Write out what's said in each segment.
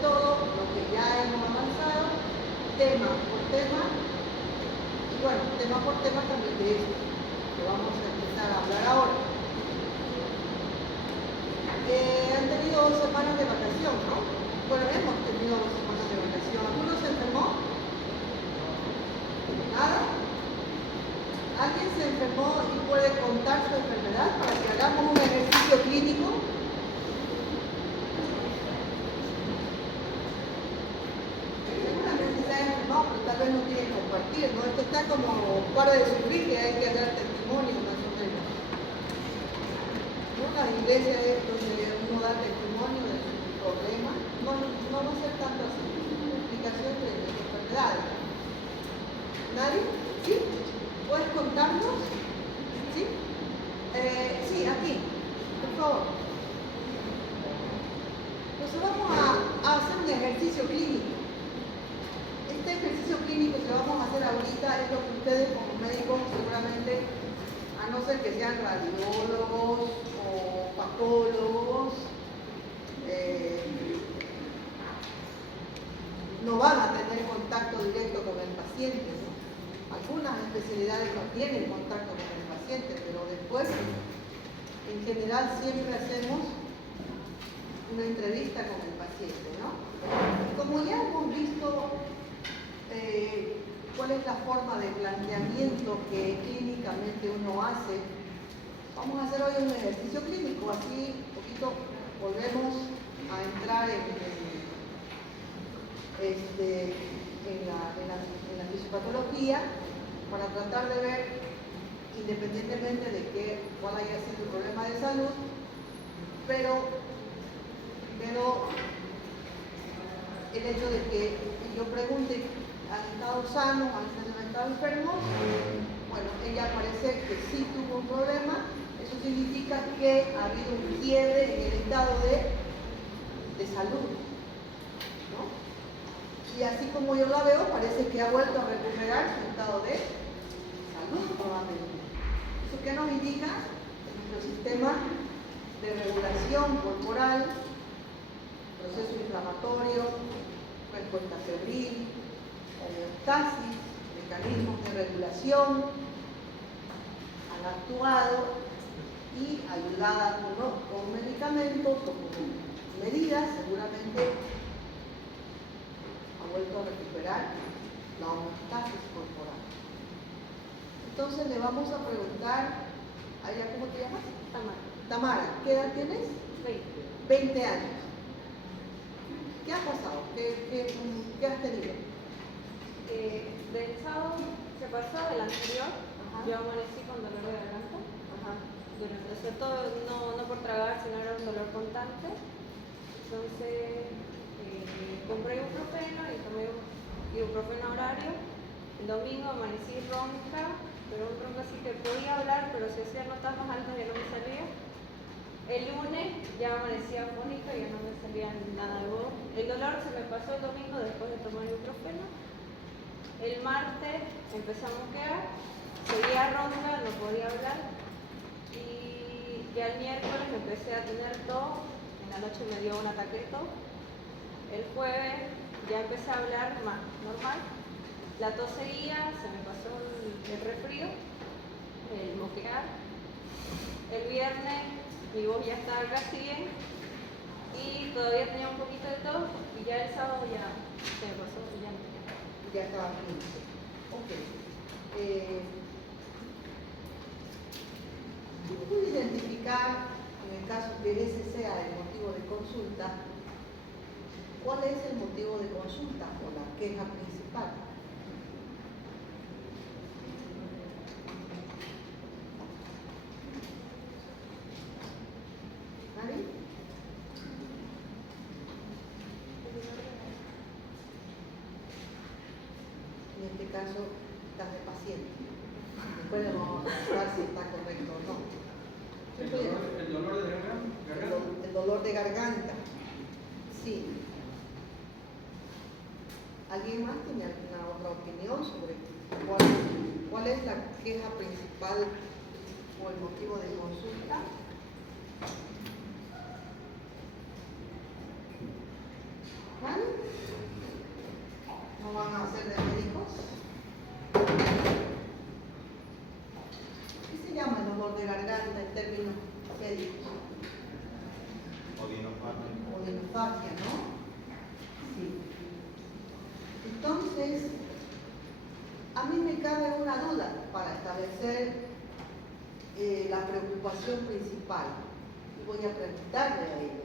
todo lo que ya hemos avanzado, tema por tema, y bueno, tema por tema también de esto, que vamos a empezar a hablar ahora. Han tenido 2 semanas de vacación, ¿no? Bueno, hemos tenido 2 semanas de vacación. ¿Alguno se enfermó? ¿Nada? ¿Alguien se enfermó y puede contar su enfermedad para que hagamos un ejercicio clínico? Seguramente se ha enfermado, pero tal vez no quieren compartir, ¿no? Esto está como para de sufrir, que hay que dar testimonio más o menos. ¿No? La iglesia es donde uno da testimonio de su problema. No va a ser tanto así, una explicación de las enfermedades. ¿Nadie? ¿Sí? ¿Puedes contarnos? ¿Sí? Sí, aquí, por favor. Entonces vamos a hacer un ejercicio clínico. Este ejercicio clínico que vamos a hacer ahorita es lo que ustedes como médicos seguramente, a no ser que sean radiólogos o patólogos, no van a tener contacto directo con el paciente, ¿no? Algunas especialidades no tienen contacto con el paciente, pero después, en general, siempre hacemos una entrevista con el paciente, ¿no? Y como ya hemos visto cuál es la forma de planteamiento que clínicamente uno hace, vamos a hacer hoy un ejercicio clínico, así un poquito volvemos a entrar en la fisiopatología para tratar de ver, independientemente de cuál haya sido el problema de salud, pero el hecho de que yo pregunte, ¿han estado sanos? ¿Han estado enfermos? Bueno, ella parece que sí tuvo un problema. Eso significa que ha habido un quiebre en el estado de salud, ¿no? Y así como yo la veo, parece que ha vuelto a recuperar su estado de salud nuevamente. ¿Eso qué nos indica? Nuestro sistema de regulación corporal, proceso inflamatorio, respuesta febril, homeostasis, mecanismos de regulación, han actuado y ayudada con medicamentos o con medidas, seguramente ha vuelto a recuperar la homeostasis corporal. Entonces le vamos a preguntar, ¿a ella cómo te llamas? Tamara, ¿qué edad tienes? 20 años. ¿Qué ha pasado? ¿Qué has tenido? Del sábado se pasó, del anterior, yo amanecí con dolor de garganta. Durante todo, no por tragar, sino era un dolor constante. Entonces compré ibuprofeno y tomé ibuprofeno horario. El domingo amanecí ronca, pero un ronco así que podía hablar, pero si hacía notas más altas ya no me salía. El lunes ya amanecía afónica, ya no me salía nada de voz. El dolor se me pasó el domingo después de tomar ibuprofeno. El martes empecé a moquear, seguía ronca, no podía hablar. Y ya el miércoles empecé a tener tos, en la noche me dio un ataque de tos. El jueves ya empecé a hablar más normal. La tos seguía, se me pasó el resfrío, el moquear. El viernes mi voz ya estaba casi bien y todavía tenía un poquito de tos y ya el sábado ya se me pasó y ya no tenía. Ya estaba bien. Ok. Yo puedo identificar, en el caso que ese sea el motivo de consulta, ¿cuál es el motivo de consulta o la queja principal? ¿Nadie? En este caso, estás de paciente. Después le vamos a mostrar si está correcto o no. ¿El dolor de garganta? El dolor de garganta. Sí. ¿Alguien más tiene alguna otra opinión sobre cuál es la queja principal o el motivo de consulta? ¿Ah? O rinofagia, ¿no? Sí. Entonces, a mí me cabe una duda para establecer la preocupación principal. Y voy a preguntarle a ella.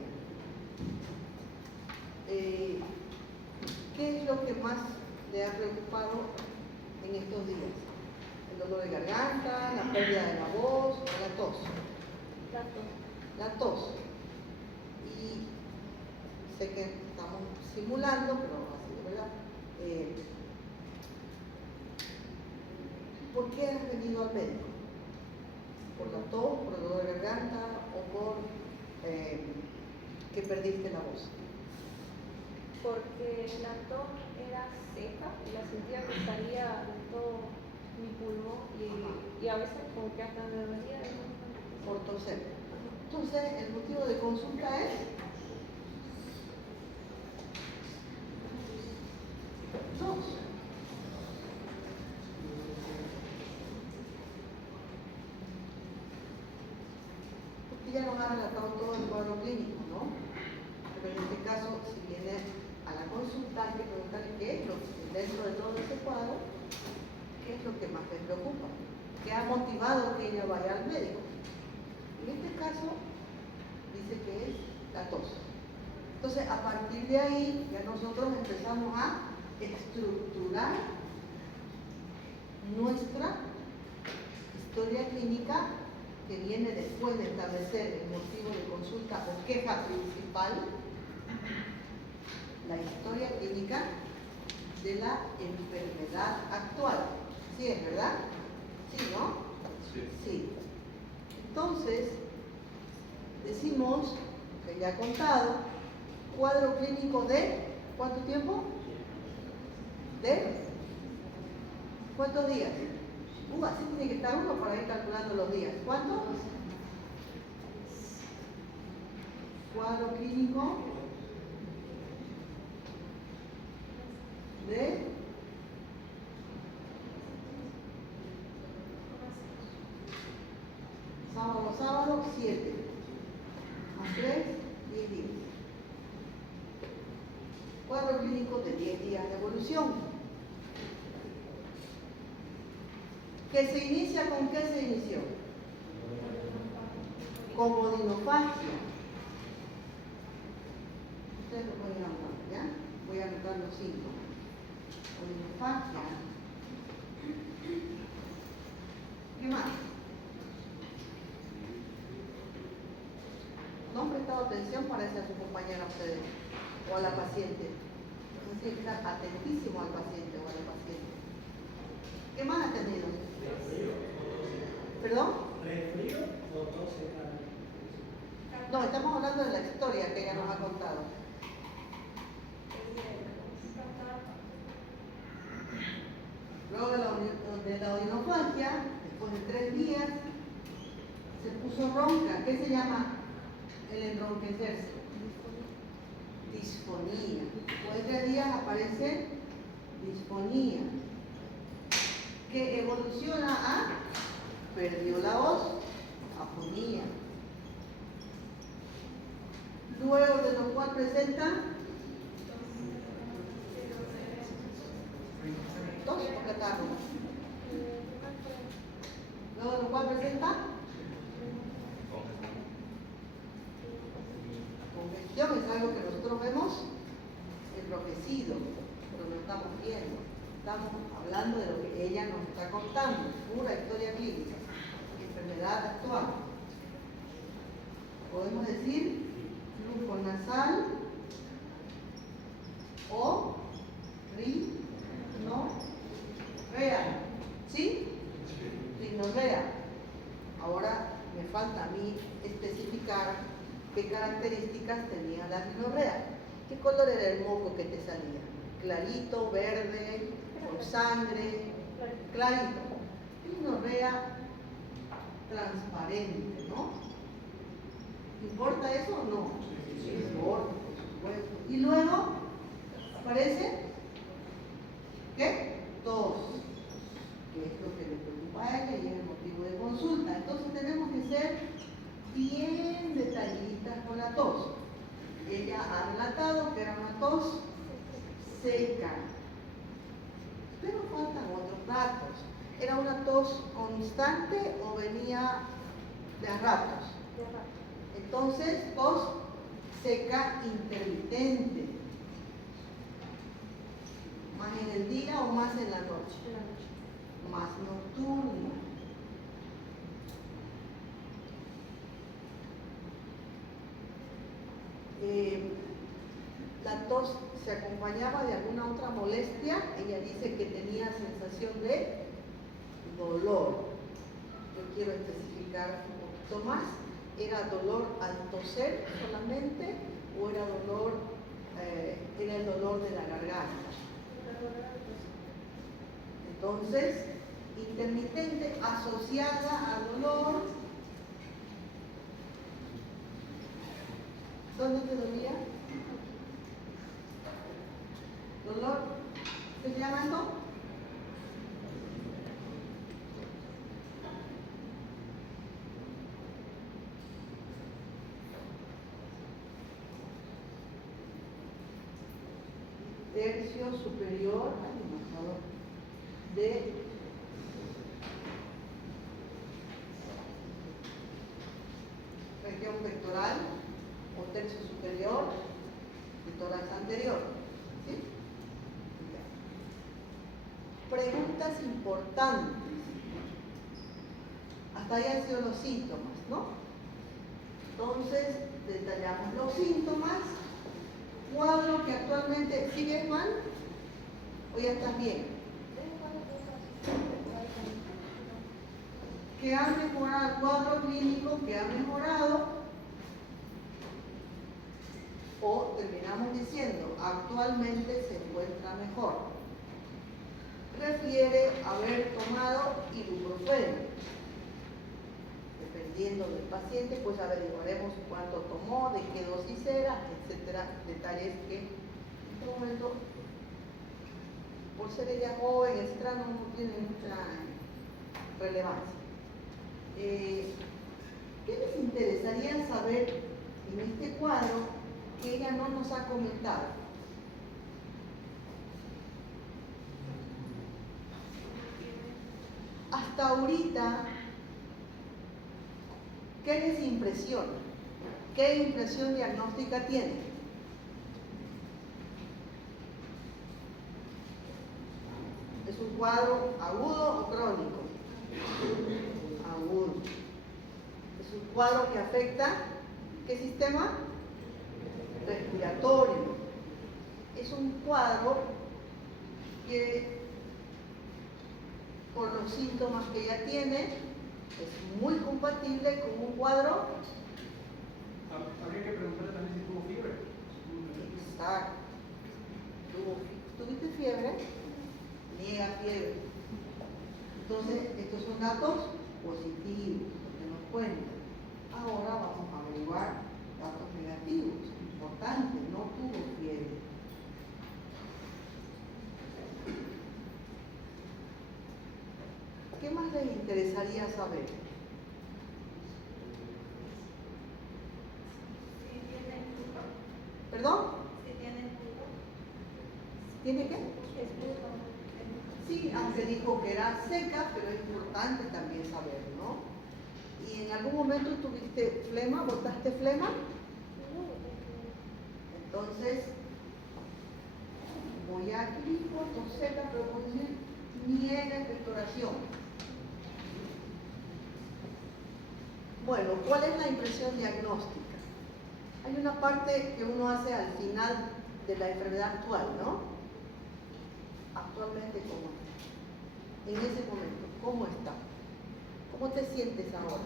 ¿Qué es lo que más le ha preocupado en estos días? ¿El dolor de garganta, la pérdida de la voz o la tos? La tos. La tos. Y sé que estamos simulando, pero así de verdad. ¿Por qué has venido al médico? ¿Por la tos, por el dolor de garganta o por que perdiste la voz? Porque la tos era seca y la sentía que salía de todo mi pulmón y a veces como que hasta me dolía. Por toser. Entonces, el motivo de consulta es tos. Porque ya nos ha relatado todo el cuadro clínico, ¿no? Pero en este caso, si viene a la consulta, hay que preguntarle qué es lo que, dentro de todo ese cuadro, qué es lo que más le preocupa, qué ha motivado que ella vaya al médico. En este caso, dice que es la tos. Entonces, a partir de ahí, ya nosotros empezamos a estructurar nuestra historia clínica que viene después de establecer el motivo de consulta o queja principal, la historia clínica de la enfermedad actual. ¿Sí es verdad? ¿Sí, no? Sí. Sí. Entonces, decimos, que ya he contado, cuadro clínico de ¿cuánto tiempo? ¿De cuántos días? Así tiene que estar uno para ir calculando los días. ¿Cuántos? Cuadro clínico de sábado, 7. Más 3, 10 días. Cuadro clínico de 10 días de evolución. ¿Que se inicia con qué se inició? Comodinofagia. Ustedes lo pueden anotar, ¿ya? Voy a anotar los 5. Comodinofagia. ¿Qué más? ¿No han prestado atención? Parece a su compañera a ustedes o a la paciente. Entonces hay que estar atentísimo al paciente o a la paciente. ¿Qué más ha tenido? ¿Perdón? ¿Resfrío o tos seca? No, estamos hablando de la historia que ella nos ha contado. Luego de la odinofagia, después de 3 días, se puso ronca. ¿Qué se llama el enronquecerse? Disfonía. Después de 3 días aparece disfonía, que evoluciona a perdió la voz, afonía. Luego de lo cual presenta tos por catarro. Luego de lo cual presenta congestión. Es algo que nosotros vemos enrojecido, pero no estamos viendo. Estamos hablando de lo que ella nos está contando, pura historia clínica, enfermedad actual. Podemos decir flujo nasal o rinorrea. ¿Sí? Rinorrea. Ahora me falta a mí especificar qué características tenía la rinorrea. ¿Qué color era el moco que te salía? Clarito, verde, con sangre, clarito. Rinorrea transparente, ¿no? ¿Importa eso o no? Sí, importa, por supuesto. Y luego aparece, ¿qué? Tos, que es lo que le preocupa a ella y es el motivo de consulta. Entonces tenemos que ser bien detallistas con la tos. ella ha relatado que era una tos seca. Pero faltan otros datos. ¿Era una tos constante o venía de a ratos? Entonces, tos seca intermitente. ¿Más en el día o más en la noche? Más nocturna. La tos se acompañaba de alguna otra molestia. Ella dice que tenía sensación de dolor. Yo quiero especificar un poquito más. ¿Era dolor al toser solamente o era dolor, era el dolor de la garganta? Entonces, intermitente asociada al dolor. ¿Dónde te dolía? ¿Dolor? ¿Qué se llama esto? Tercio superior, de región pectoral o tercio superior de tórax anterior. ¿Sí? Preguntas importantes. Hasta ahí han sido los síntomas, ¿no? Entonces, detallamos los síntomas. Cuadro que actualmente sigue mal o ya estás bien. Que ha mejorado, cuadro clínico que ha mejorado, o terminamos diciendo actualmente se encuentra mejor. Refiere haber tomado ibuprofeno. Dependiendo del paciente, pues averiguaremos cuánto tomó, de qué dosis era, etcétera. Detalles que en este momento, por ser ella joven, etcétera, no tiene mucha relevancia. ¿Qué les interesaría saber en este cuadro que ella no nos ha comentado? Hasta ahorita, ¿qué les impresiona? ¿Qué impresión diagnóstica tiene? ¿Es un cuadro agudo o crónico? Agudo. Es un cuadro que afecta ¿qué sistema? Respiratorio. Es un cuadro que, por los síntomas que ella tiene, es muy compatible con un cuadro. Habría que preguntarle también si tuvo fiebre. Exacto. ¿Tuviste fiebre? Niega fiebre. Entonces, estos son datos positivos que nos cuentan. Ahora vamos a averiguar datos negativos. Importante, no tuvo fiebre. ¿Qué más les interesaría saber? ¿Perdón? ¿Tiene qué? Sí, aunque dijo que era seca, pero es importante también saber, ¿no? ¿Y en algún momento tuviste flema? ¿Botaste flema? Entonces, voy a gripo, tos seca, pero voy a decir niega expectoración. Bueno, ¿cuál es la impresión diagnóstica? Hay una parte que uno hace al final de la enfermedad actual, ¿no? Actualmente, ¿cómo está? En ese momento, ¿cómo está? ¿Cómo te sientes ahora?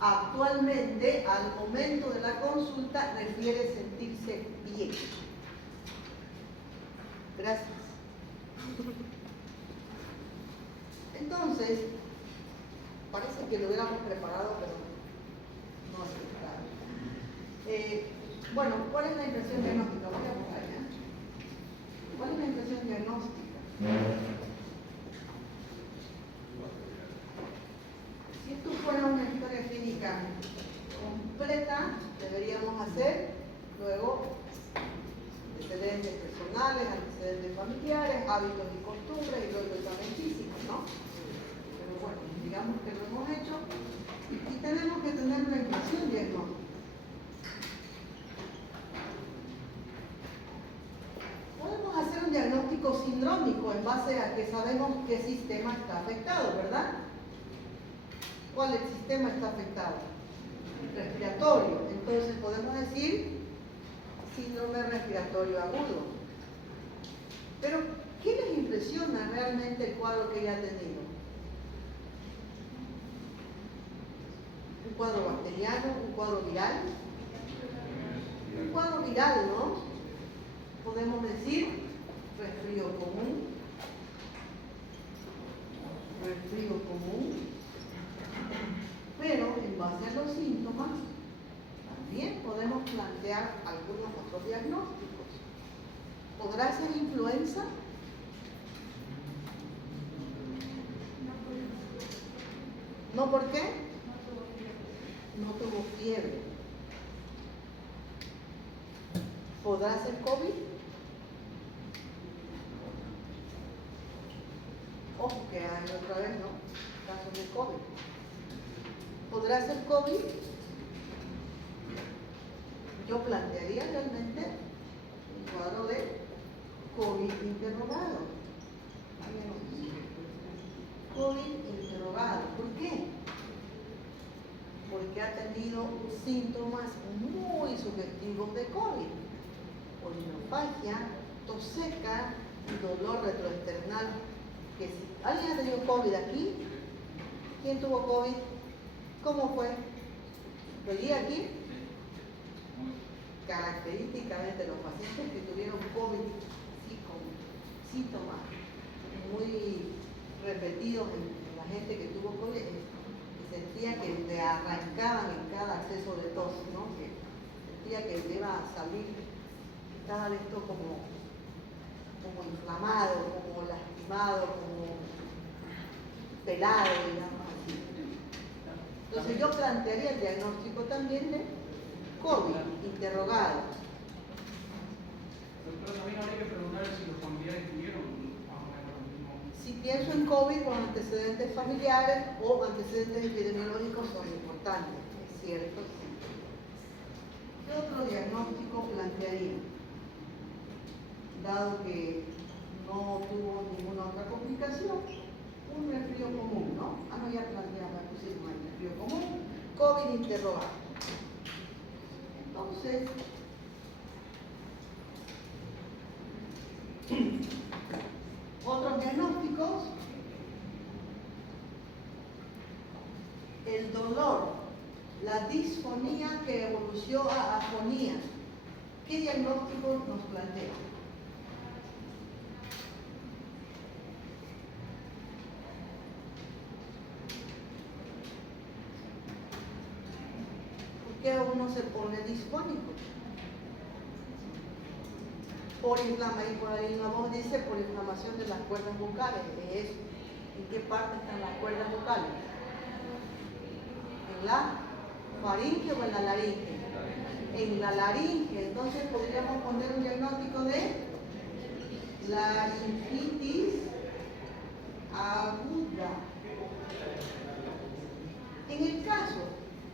Actualmente, al momento de la consulta, refiere sentirse bien. Gracias. Entonces, parece que lo hubiéramos preparado, pero no es claro. Bueno, ¿cuál es la impresión diagnóstica? Voy a buscar ya. ¿Cuál es la impresión diagnóstica? Si esto fuera una historia clínica completa, edad deberíamos hacer luego antecedentes personales, antecedentes familiares, hábitos y costumbres y luego examen físico, ¿no? Pero bueno, digamos que lo hemos hecho y tenemos que tener una impresión diagnóstica. Podemos hacer un diagnóstico sindrómico en base a que sabemos qué sistema está afectado, ¿verdad? ¿Cuál sistema está afectado? Respiratorio. Entonces podemos decir síndrome respiratorio agudo. Pero, ¿qué les impresiona realmente el cuadro que ella ha tenido? ¿Un cuadro bacteriano? ¿Un cuadro viral? Un cuadro viral, ¿no? Podemos decir resfrío común, pero en base a los síntomas también podemos plantear algunos otros diagnósticos. ¿Podrá ser influenza? ¿No por qué? No tuvo fiebre. ¿Podrá ser COVID? Ojo que hay otra vez, ¿no? Casos de COVID. ¿Podrá ser COVID? Yo plantearía realmente un cuadro de COVID interrogado. COVID interrogado. ¿Por qué? Porque ha tenido síntomas muy sugestivos de COVID. Orinofagia, tos seca y dolor retroesternal. Que si alguien ha tenido COVID aquí, ¿quién tuvo COVID? ¿Cómo fue? ¿Lo leí aquí? Característicamente los pacientes que tuvieron COVID, sí, con síntomas muy repetidos en la gente que tuvo COVID, sentía que le arrancaban en cada acceso de tos, ¿no? Que sentía que le iba a salir cada vez esto como inflamado, como lastimado, como pelado, digamos así. Entonces yo plantearía el diagnóstico también de COVID, interrogado. Doctora, también habría que preguntar si los familiares tuvieron más o menos lo mismo. Si pienso en COVID, los antecedentes familiares o antecedentes epidemiológicos son importantes, es cierto. ¿Qué otro diagnóstico plantearía? Dado que no tuvo ninguna otra complicación, un resfrío común, ¿no? Ah, no, ya planteaba, pusimos el resfrío común, COVID interrogado. Entonces, otros diagnósticos, el dolor, la disfonía que evolucionó a afonía. ¿Qué diagnóstico nos plantea? ¿Por qué uno se pone disfónico? Por inflamación, y por ahí la voz dice por inflamación de las cuerdas vocales. ¿En qué parte están las cuerdas vocales? ¿En la faringe o en la laringe? En la laringe. Entonces podríamos poner un diagnóstico de laringitis aguda. En el caso,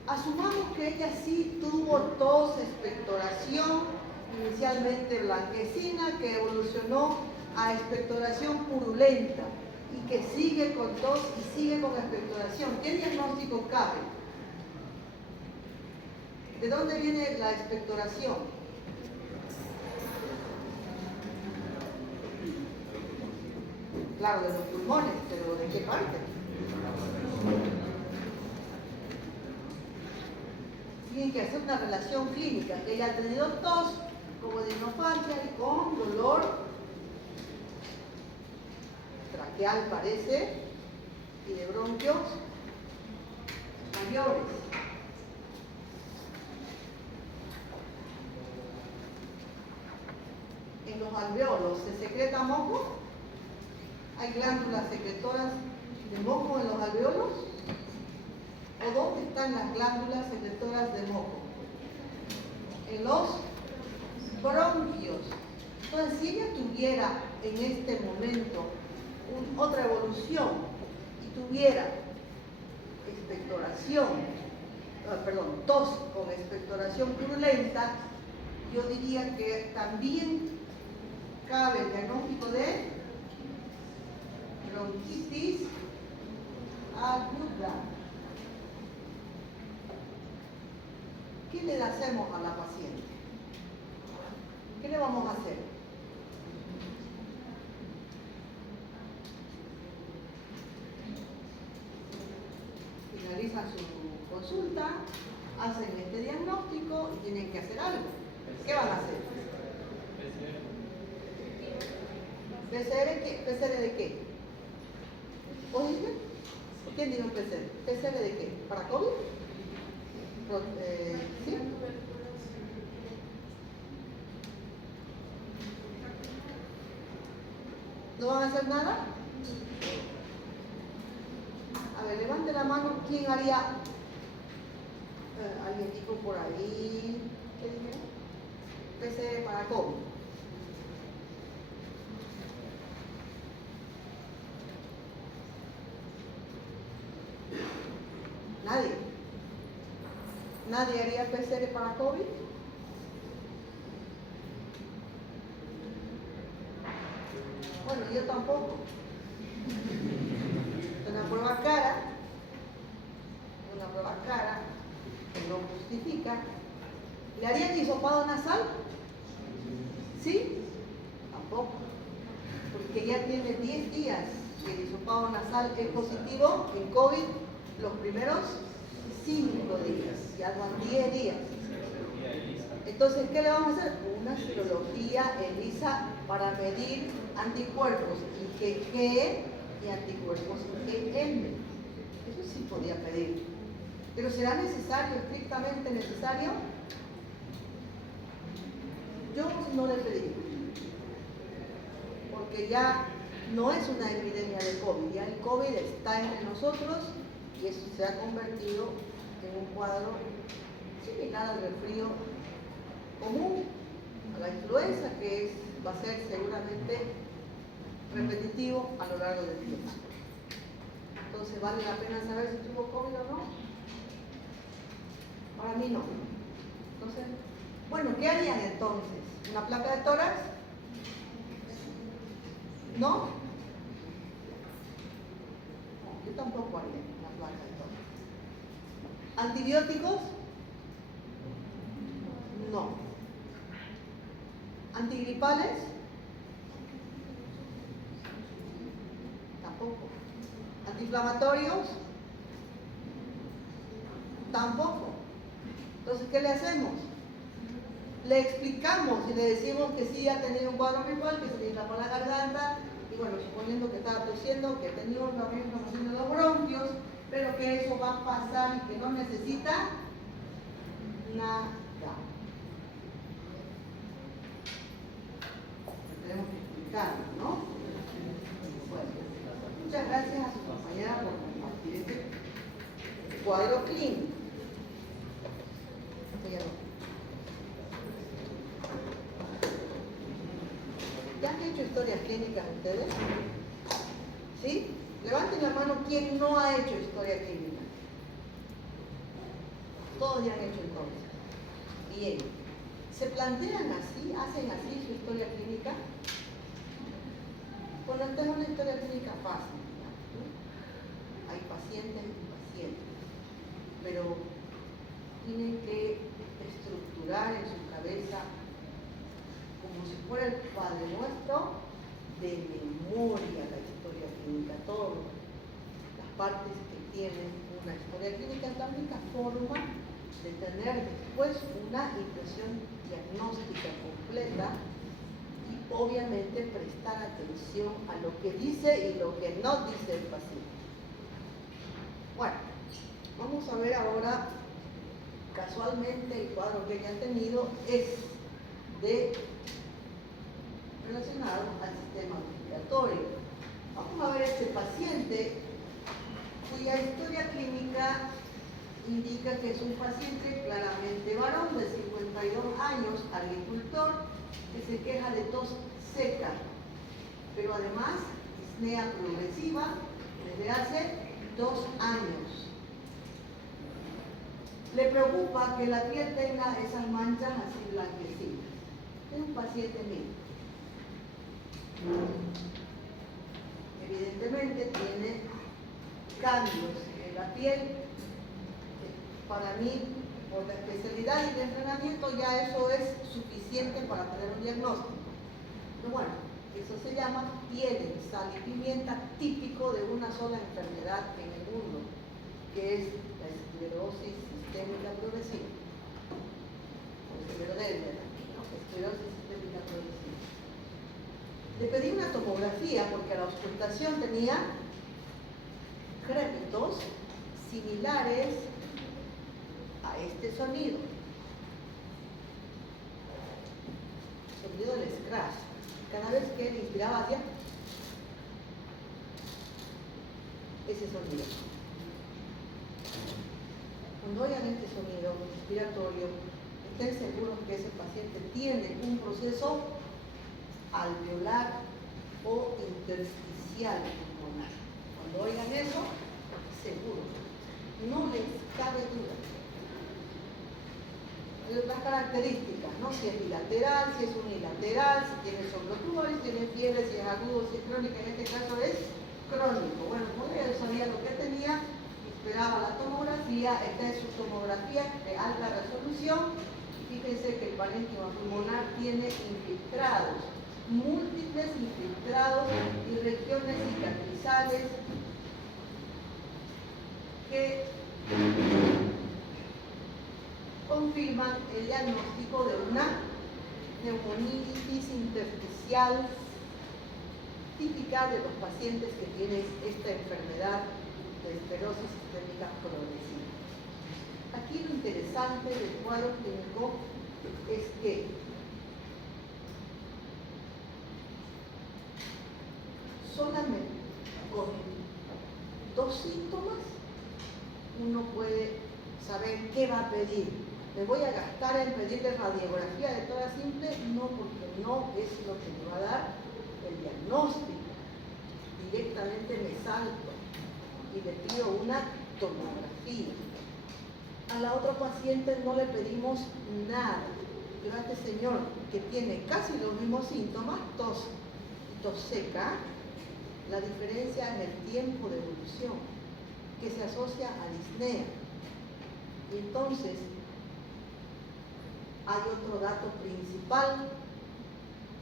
asumamos que ella sí tuvo tos, expectoración, inicialmente blanquecina, que evolucionó a expectoración purulenta y que sigue con tos y sigue con expectoración. ¿Qué diagnóstico cabe? ¿De dónde viene la expectoración? Claro, de los pulmones, pero ¿de qué parte? Tienen que hacer una relación clínica, que ella ha tenido tos, como de inofagia y con dolor traqueal parece, y de bronquios mayores. En los alveolos se secreta moco. ¿Hay glándulas secretoras de moco en los alveolos? ¿O dónde están las glándulas secretoras de moco? en los bronquios. Entonces, si ella tuviera en este momento otra evolución y tuviera tos con expectoración purulenta, yo diría que también cabe el diagnóstico de bronquitis aguda. ¿Qué le hacemos a la paciente? ¿Qué le vamos a hacer? Finalizan su consulta, hacen este diagnóstico y tienen que hacer algo. ¿Qué van a hacer? ¿PCR de qué? ¿Oye? ¿Quién dijo PCR? ¿PCR de qué? ¿Para COVID? ¿Sí? ¿No van a hacer nada? A ver, levante la mano. ¿Quién haría? Alguien dijo por ahí. ¿Qué dijeron? PCR para COVID. Nadie. ¿Nadie haría PCR para COVID? Bueno, yo tampoco. Una prueba cara, que no justifica. ¿Le harían hisopado nasal? ¿Sí? Tampoco. Porque ya tiene 10 días que el hisopado nasal es positivo en COVID los primeros 5 días, ya van 10 días. Entonces, ¿qué le vamos a hacer? Una serología ELISA para medir anticuerpos IgG y anticuerpos IgM. Eso sí podía pedir. Pero ¿será necesario, estrictamente necesario? Yo no le pedí. Porque ya no es una epidemia de COVID, ya el COVID está entre nosotros y eso se ha convertido en un cuadro similar al resfrío común, a la influenza, que va a ser seguramente repetitivo a lo largo del tiempo. Entonces, ¿vale la pena saber si tuvo COVID o no? Para mí no. Entonces, bueno, ¿qué harían entonces? ¿Una placa de tórax? ¿No? Yo tampoco haría una placa de tórax. ¿Antibióticos? No. ¿Antigripales? Tampoco. ¿Antiinflamatorios? Tampoco. Entonces, ¿qué le hacemos? Le explicamos y le decimos que sí ha tenido un cuadro gripal, que se le inflamó la garganta, y bueno, suponiendo que estaba tosiendo, que ha tenido una inflamación de los bronquios, pero que eso va a pasar y que no necesita nada. Tenemos que explicarlo, ¿no? Bueno, muchas gracias a su compañera por compartir este cuadro clínico. ¿Ya han hecho historias clínicas ustedes? ¿Sí? Levanten la mano quien no ha hecho historia clínica. Todos ya han hecho entonces. Bien. ¿Se plantean así? ¿Hacen así su historia clínica? Bueno, esta es una historia clínica fácil, ¿no? Hay pacientes y pacientes, pero tienen que estructurar en su cabeza como si fuera el Padre Nuestro, de memoria la historia clínica, todas las partes que tienen una historia clínica. Es la única forma de tener después una impresión diagnóstica completa y obviamente prestar atención a lo que dice y lo que no dice el paciente. Bueno, vamos a ver ahora, casualmente el cuadro que ya han tenido es relacionado al sistema respiratorio. Vamos a ver este paciente cuya historia clínica indica que es un paciente claramente varón de 50 42 años, agricultor, que se queja de tos seca, pero además disnea progresiva desde hace 2 años. Le preocupa que la piel tenga esas manchas así blanquecinas. Es un paciente mío. Evidentemente tiene cambios en la piel. Para mí, por la especialidad y el entrenamiento, ya eso es suficiente para tener un diagnóstico. Pero bueno, eso se llama piel en sal y pimienta, típico de una sola enfermedad en el mundo, que es la esclerosis sistémica progresiva. O esclerodermia, ¿no? Esclerosis sistémica progresiva. Le pedí una tomografía porque a la auscultación tenía crépitos similares a este sonido. Sonido del scratch. Cada vez que él inspiraba hacía ese sonido. Cuando oigan este sonido respiratorio, estén seguros que ese paciente tiene un proceso alveolar o intersticial pulmonar. Cuando oigan eso, seguro, no les cabe duda. Hay otras características, ¿no? Si es bilateral, si es unilateral, si tiene sobretubo, si tiene fiebre, si es agudo, si es crónica. En este caso es crónico. Bueno, como ya sabía lo que tenía, esperaba la tomografía. Esta es su tomografía de alta resolución. Fíjense que el parénquima pulmonar tiene infiltrados, múltiples infiltrados y regiones cicatrizales que confirman el diagnóstico de una neumonitis intersticial típica de los pacientes que tienen esta enfermedad de esclerosis sistémica progresiva. Aquí lo interesante del cuadro clínico es que solamente con 2 síntomas uno puede saber qué va a pedir. ¿Me voy a gastar en pedirle radiografía de toda simple? No, porque no es lo que me va a dar el diagnóstico. Directamente me salto y le pido una tomografía. A la otra paciente no le pedimos nada. Pero a este señor que tiene casi los mismos síntomas, tos y tos seca, la diferencia es el tiempo de evolución, que se asocia a disnea. Y entonces, hay otro dato principal,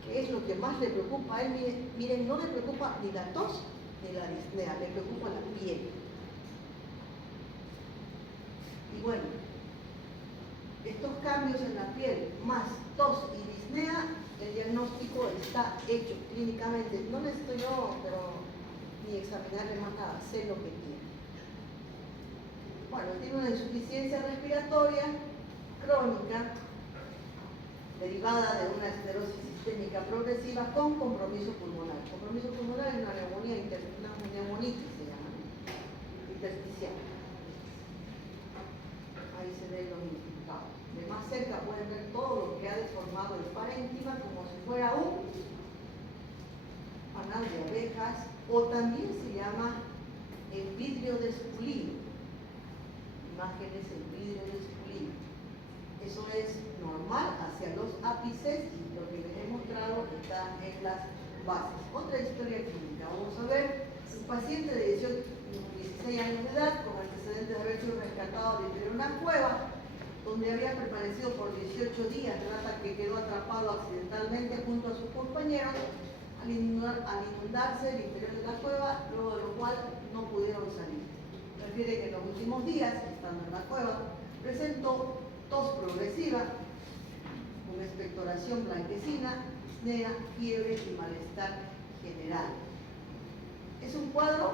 que es lo que más le preocupa a él. Miren, no le preocupa ni la tos ni la disnea, le preocupa la piel. Y bueno, estos cambios en la piel, más tos y disnea, el diagnóstico está hecho clínicamente. No necesito yo, ni examinarle más nada, sé lo que tiene. Bueno, tiene una insuficiencia respiratoria crónica derivada de una esclerosis sistémica progresiva con compromiso pulmonar. Compromiso pulmonar es una neumonía, una neumonitis se llama, intersticial. Ahí se ven los infiltrados. De más cerca pueden ver todo lo que ha deformado el parénquima como si fuera un panal de abejas, o también se llama el vidrio despulido. Imágenes en vidrio despulido. Eso es normal hacia los ápices y lo que les he mostrado está en las bases. Otra historia clínica. Vamos a ver un paciente de 16 años de edad con antecedentes de haber sido rescatado de entre una cueva donde había permanecido por 18 días, trata que quedó atrapado accidentalmente junto a sus compañeros al inundarse el interior de la cueva, luego de lo cual no pudieron salir. Refiere que en los últimos días, estando en la cueva, presentó tos progresiva, con expectoración blanquecina, disnea, fiebre y malestar general. Es un cuadro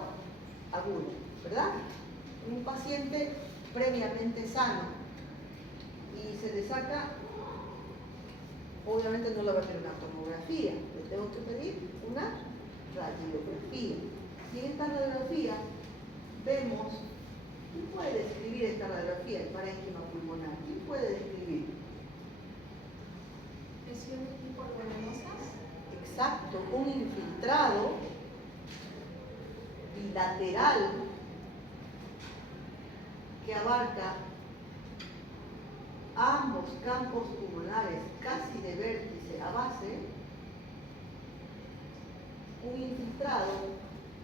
agudo, ¿verdad? Un paciente previamente sano y se le saca, obviamente no le va a pedir una tomografía, le tengo que pedir una radiografía. Y en esta radiografía vemos, ¿quién puede describir esta radiografía, el parénquima pulmonar? ¿Quién puede describir? infecciones tipo algodonosas. Exacto, un infiltrado bilateral que abarca ambos campos pulmonares casi de vértice a base, un infiltrado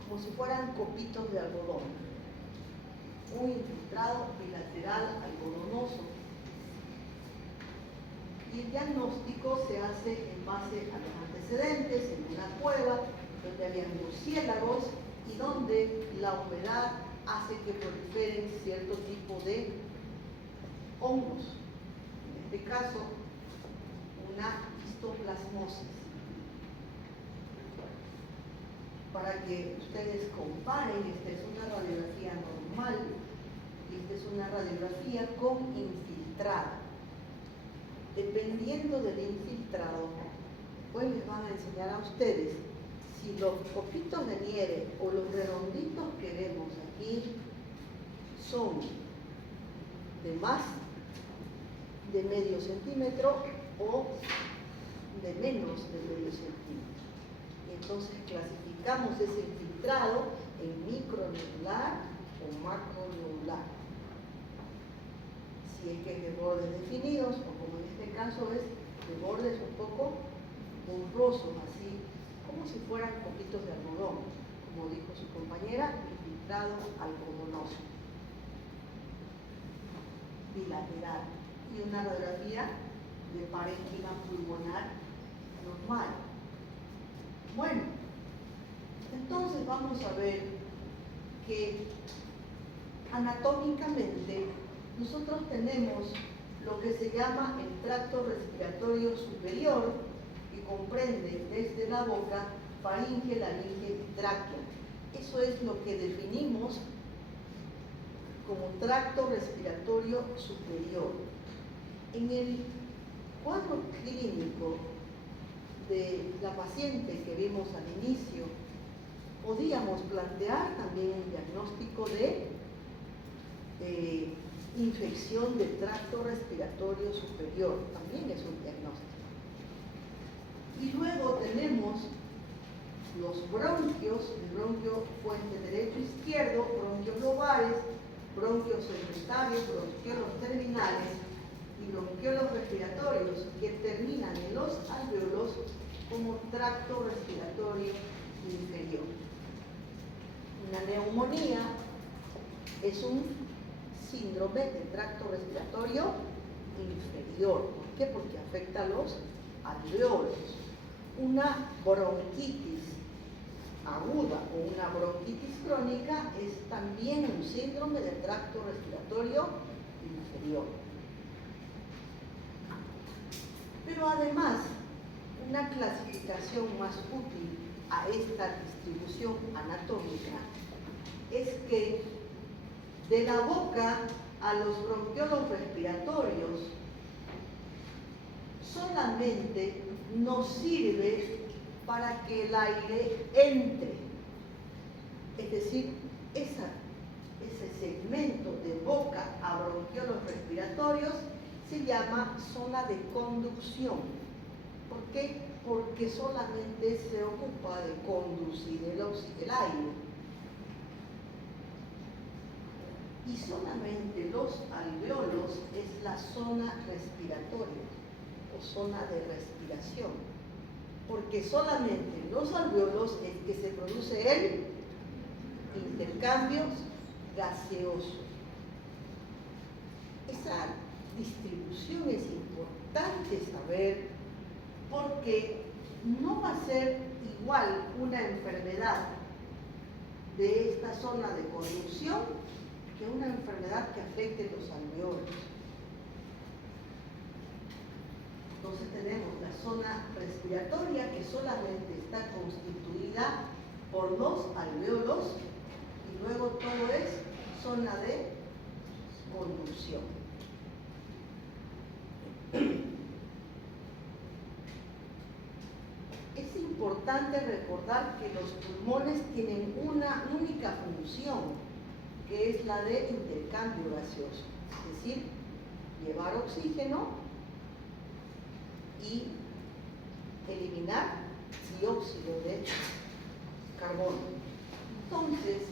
como si fueran copitos de algodón, un infiltrado bilateral algodonoso. Y el diagnóstico se hace en base a los antecedentes, en una cueva donde había murciélagos y donde la humedad hace que proliferen cierto tipo de hongos. En este caso, una histoplasmosis. Para que ustedes comparen, esta es una radiografía normal y esta es una radiografía con infiltrado. Dependiendo del infiltrado, pues les van a enseñar a ustedes si los copitos de nieve o los redonditos que vemos aquí son de más de medio centímetro o de menos de medio centímetro. Y entonces clasificamos ese infiltrado en micronodular o macronodular. Si es que es de bordes definidos, o como en este caso es de bordes un poco borrosos, así como si fueran copitos de algodón, como dijo su compañera, infiltrado algodonoso, bilateral, y una radiografía de parénquima pulmonar normal. Bueno, entonces vamos a ver que anatómicamente nosotros tenemos lo que se llama el tracto respiratorio superior, que comprende desde la boca faringe, laringe y tráquea. Eso es lo que definimos como tracto respiratorio superior. En el cuadro clínico de la paciente que vimos al inicio, podíamos plantear también un diagnóstico de infección del tracto respiratorio superior, también es un diagnóstico. Y luego tenemos los bronquios, el bronquio fuente derecho e izquierdo, bronquios lobares, bronquios secundarios, bronquiolos terminales y bronquiolos respiratorios que terminan en los alvéolos como tracto respiratorio inferior. Una neumonía es un síndrome del tracto respiratorio inferior. ¿Por qué? Porque afecta a los alvéolos. Una bronquitis aguda o una bronquitis crónica es también un síndrome del tracto respiratorio inferior. Pero además, una clasificación más útil a esta distribución anatómica es que de la boca a los bronquiolos respiratorios solamente nos sirve para que el aire entre. Es decir, ese segmento de boca a bronquiolos respiratorios se llama zona de conducción. ¿Por qué? Porque solamente se ocupa de conducir el aire. Y solamente los alvéolos es la zona respiratoria o zona de respiración, porque solamente en los alvéolos es que se produce el intercambio gaseoso. Esa distribución es importante saber porque no va a ser igual una enfermedad de esta zona de conducción que una enfermedad que afecte los alvéolos. Entonces tenemos la zona respiratoria que solamente está constituida por los alvéolos y luego todo es zona de conducción. Es importante recordar que los pulmones tienen una única función, que es la de intercambio gaseoso, es decir, llevar oxígeno y eliminar dióxido de carbono. Entonces,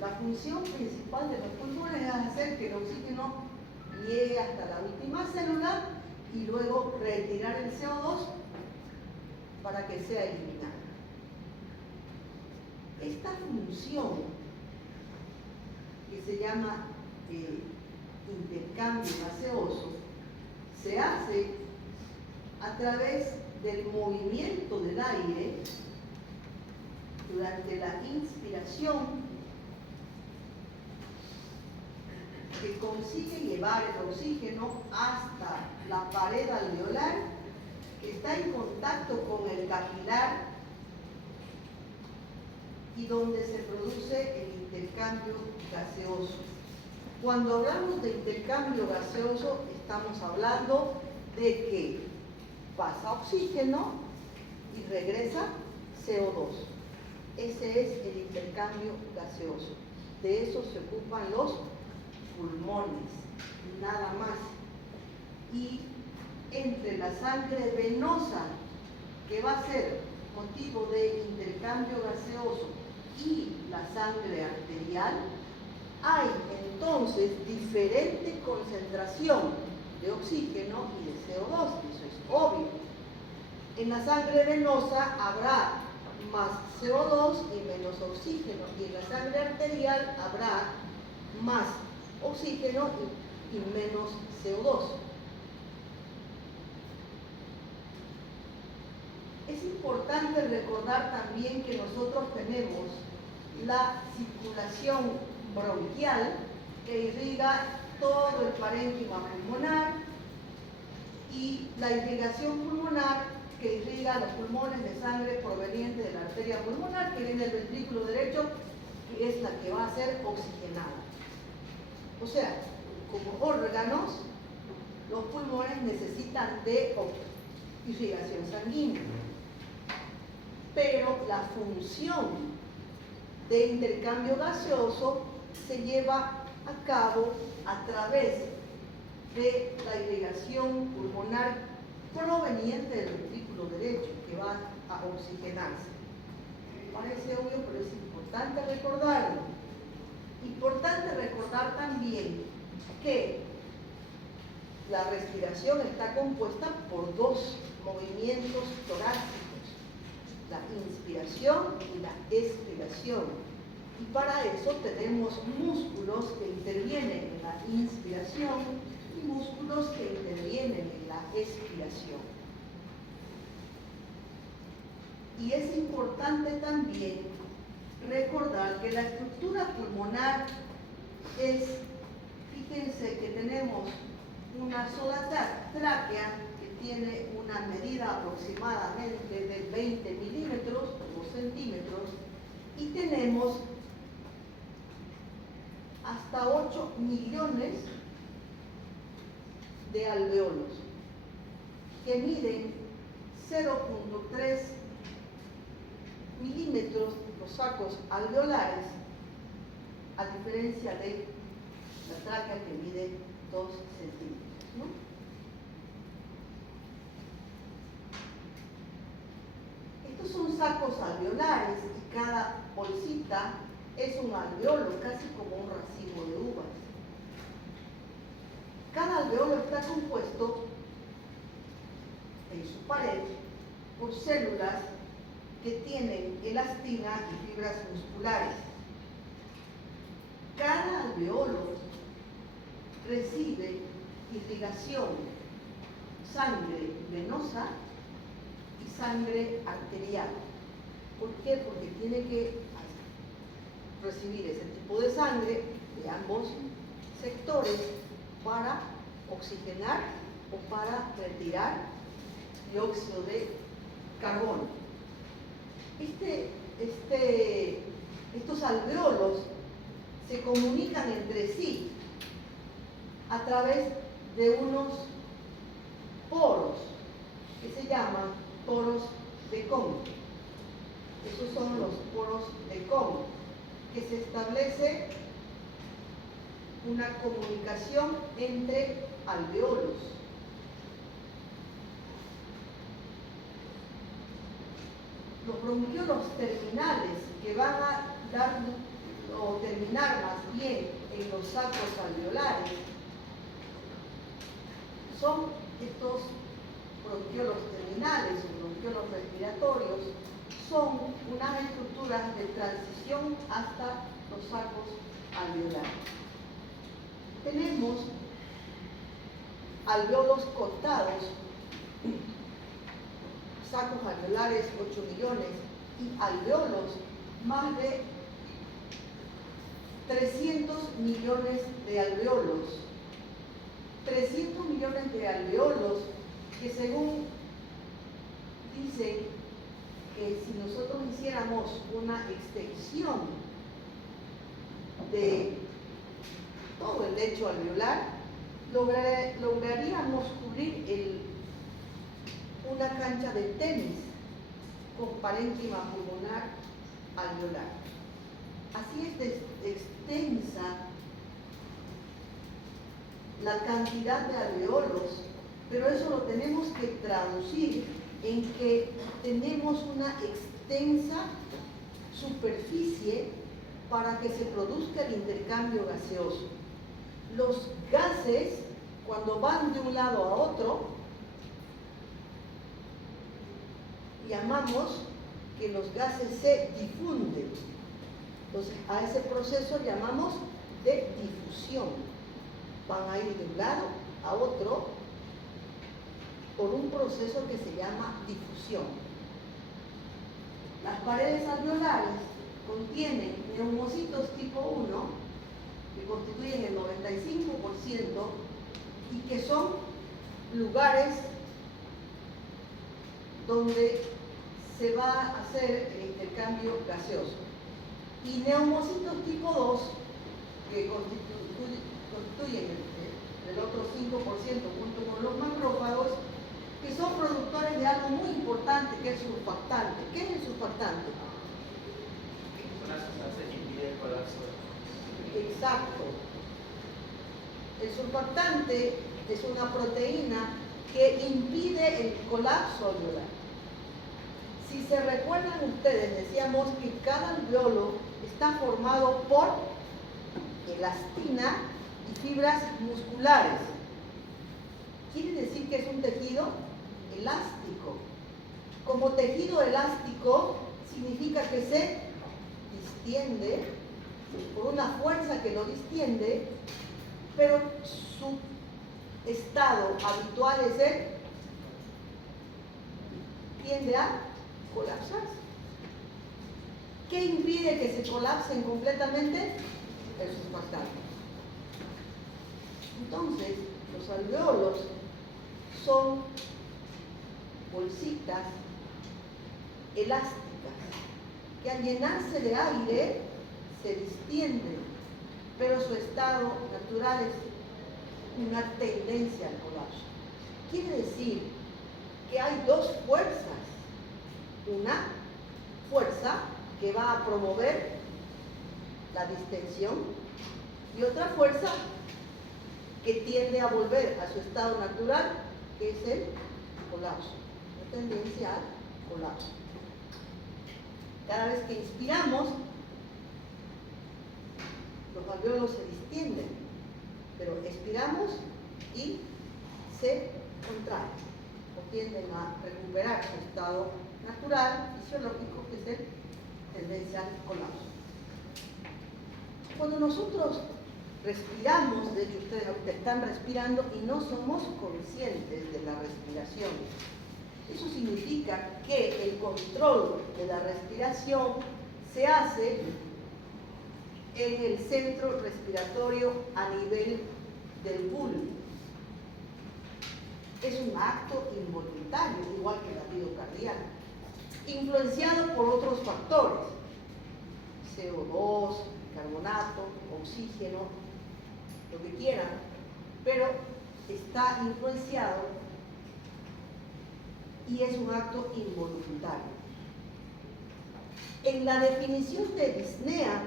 la función principal de los pulmones es hacer que el oxígeno llegue hasta la última célula y luego retirar el CO2 para que sea eliminado. Esta función, que se llama intercambio gaseoso, se hace a través del movimiento del aire durante la inspiración, que consigue llevar el oxígeno hasta la pared alveolar, que está en contacto con el capilar y donde se produce el intercambio gaseoso. Cuando hablamos de intercambio gaseoso, estamos hablando de que pasa oxígeno y regresa CO2. Ese es el intercambio gaseoso. De eso se ocupan los pulmones, nada más. Y entre la sangre venosa, que va a ser motivo de intercambio gaseoso, y la sangre arterial, hay entonces diferente concentración de oxígeno y de CO2, eso es obvio. En la sangre venosa habrá más CO2 y menos oxígeno, y en la sangre arterial habrá más oxígeno y menos CO2. Es importante recordar también que nosotros tenemos la circulación bronquial que irriga todo el parénquima pulmonar y la irrigación pulmonar que irriga los pulmones de sangre proveniente de la arteria pulmonar que viene del ventrículo derecho, que es la que va a ser oxigenada. O sea, como órganos, los pulmones necesitan de irrigación sanguínea. Pero la función de intercambio gaseoso se lleva a cabo a través de la irrigación pulmonar proveniente del ventrículo derecho, que va a oxigenarse. Parece obvio, pero es importante recordarlo. Importante recordar también que la respiración está compuesta por dos movimientos torácicos, la inspiración y la expiración. Y para eso tenemos músculos que intervienen en la inspiración y músculos que intervienen en la expiración. Y es importante también recordar que la estructura pulmonar es, fíjense que tenemos una sola tráquea que tiene una medida aproximadamente de 20 milímetros o centímetros y tenemos hasta 8 millones de alveolos que miden 0.3 milímetros los sacos alveolares, a diferencia de la tráquea que mide 2 centímetros, ¿no? Estos son sacos alveolares y cada bolsita es un alveolo, casi como un racimo de uvas. Cada alveolo está compuesto en su pared por células que tienen elastina y fibras musculares. Cada alveolo recibe irrigación, sangre venosa y sangre arterial. ¿Por qué? Porque tiene que recibir ese tipo de sangre de ambos sectores para oxigenar o para retirar dióxido de carbono. Estos alveolos se comunican entre sí a través de unos poros que se llaman poros de Kohn. Esos son los poros de Kohn, que se establece una comunicación entre alveolos. bronquiolos terminales que van a dar o terminar más bien en los sacos alveolares son estos bronquiolos terminales o bronquiolos respiratorios, son unas estructuras de transición hasta los sacos alveolares. Tenemos alveolos cortados, sacos alveolares 8 millones y alveolos más de 300 millones de alveolos. 300 millones de alveolos que según dicen que si nosotros hiciéramos una extensión de todo el lecho alveolar, lograríamos cubrir una cancha de tenis con parénquima pulmonar alveolar. Así es de extensa la cantidad de alveolos, pero eso lo tenemos que traducir en que tenemos una extensa superficie para que se produzca el intercambio gaseoso. Los gases, cuando van de un lado a otro, llamamos que los gases se difunden. Entonces, a ese proceso llamamos de difusión. Van a ir de un lado a otro por un proceso que se llama difusión. Las paredes alveolares contienen neumocitos tipo 1, que constituyen el 95% y que son lugares donde se va a hacer el intercambio gaseoso. Y neumocitos tipo 2, que constituyen el otro 5% junto con los macrófagos, que son productores de algo muy importante, que es el surfactante. ¿Qué es el surfactante? Una sustancia que impide el colapso. Exacto. El surfactante es una proteína que impide el colapso alveolar. Si se recuerdan ustedes, decíamos que cada alveolo está formado por elastina y fibras musculares. Quiere decir que es un tejido elástico. Como tejido elástico significa que se distiende por una fuerza que lo distiende, pero su estado habitual es el tiende a colapsarse. ¿Qué impide que se colapsen completamente? El surfactante. Entonces, los alveolos son bolsitas elásticas que al llenarse de aire se distienden, pero su estado natural es una tendencia al colapso. Quiere decir que hay dos fuerzas. Una fuerza que va a promover la distensión y otra fuerza que tiende a volver a su estado natural, que es el colapso, la tendencia al colapso. Cada vez que inspiramos, los alveolos se distienden, pero expiramos y se contraen o tienden a recuperar su estado natural, fisiológico, que es el tendencia al colapso. Cuando nosotros respiramos, de hecho ustedes ahorita están respirando y no somos conscientes de la respiración. Eso significa que el control de la respiración se hace en el centro respiratorio a nivel del bulbo. Es un acto involuntario, igual que el latido cardíaco, influenciado por otros factores, CO2, carbonato, oxígeno, lo que quieran, pero está influenciado y es un acto involuntario. En la definición de disnea,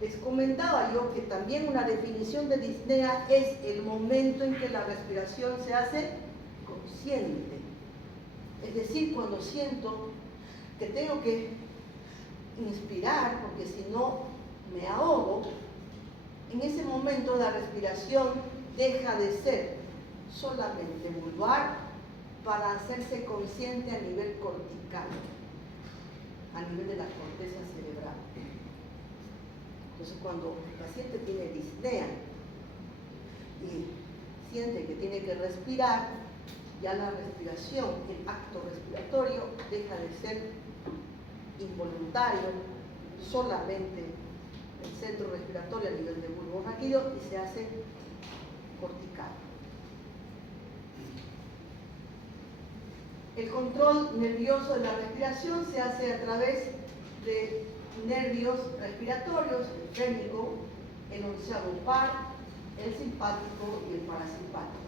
les comentaba yo que también una definición de disnea es el momento en que la respiración se hace consciente. Es decir, cuando siento que tengo que inspirar, porque si no me ahogo, en ese momento la respiración deja de ser solamente vulvar para hacerse consciente a nivel cortical, a nivel de la corteza cerebral. Entonces, cuando el paciente tiene disnea y siente que tiene que respirar, ya la respiración, el acto respiratorio, deja de ser involuntario, solamente el centro respiratorio a nivel de bulbo raquídeo, y se hace cortical. El control nervioso de la respiración se hace a través de nervios respiratorios, el frénico, el onceavo par, el simpático y el parasimpático.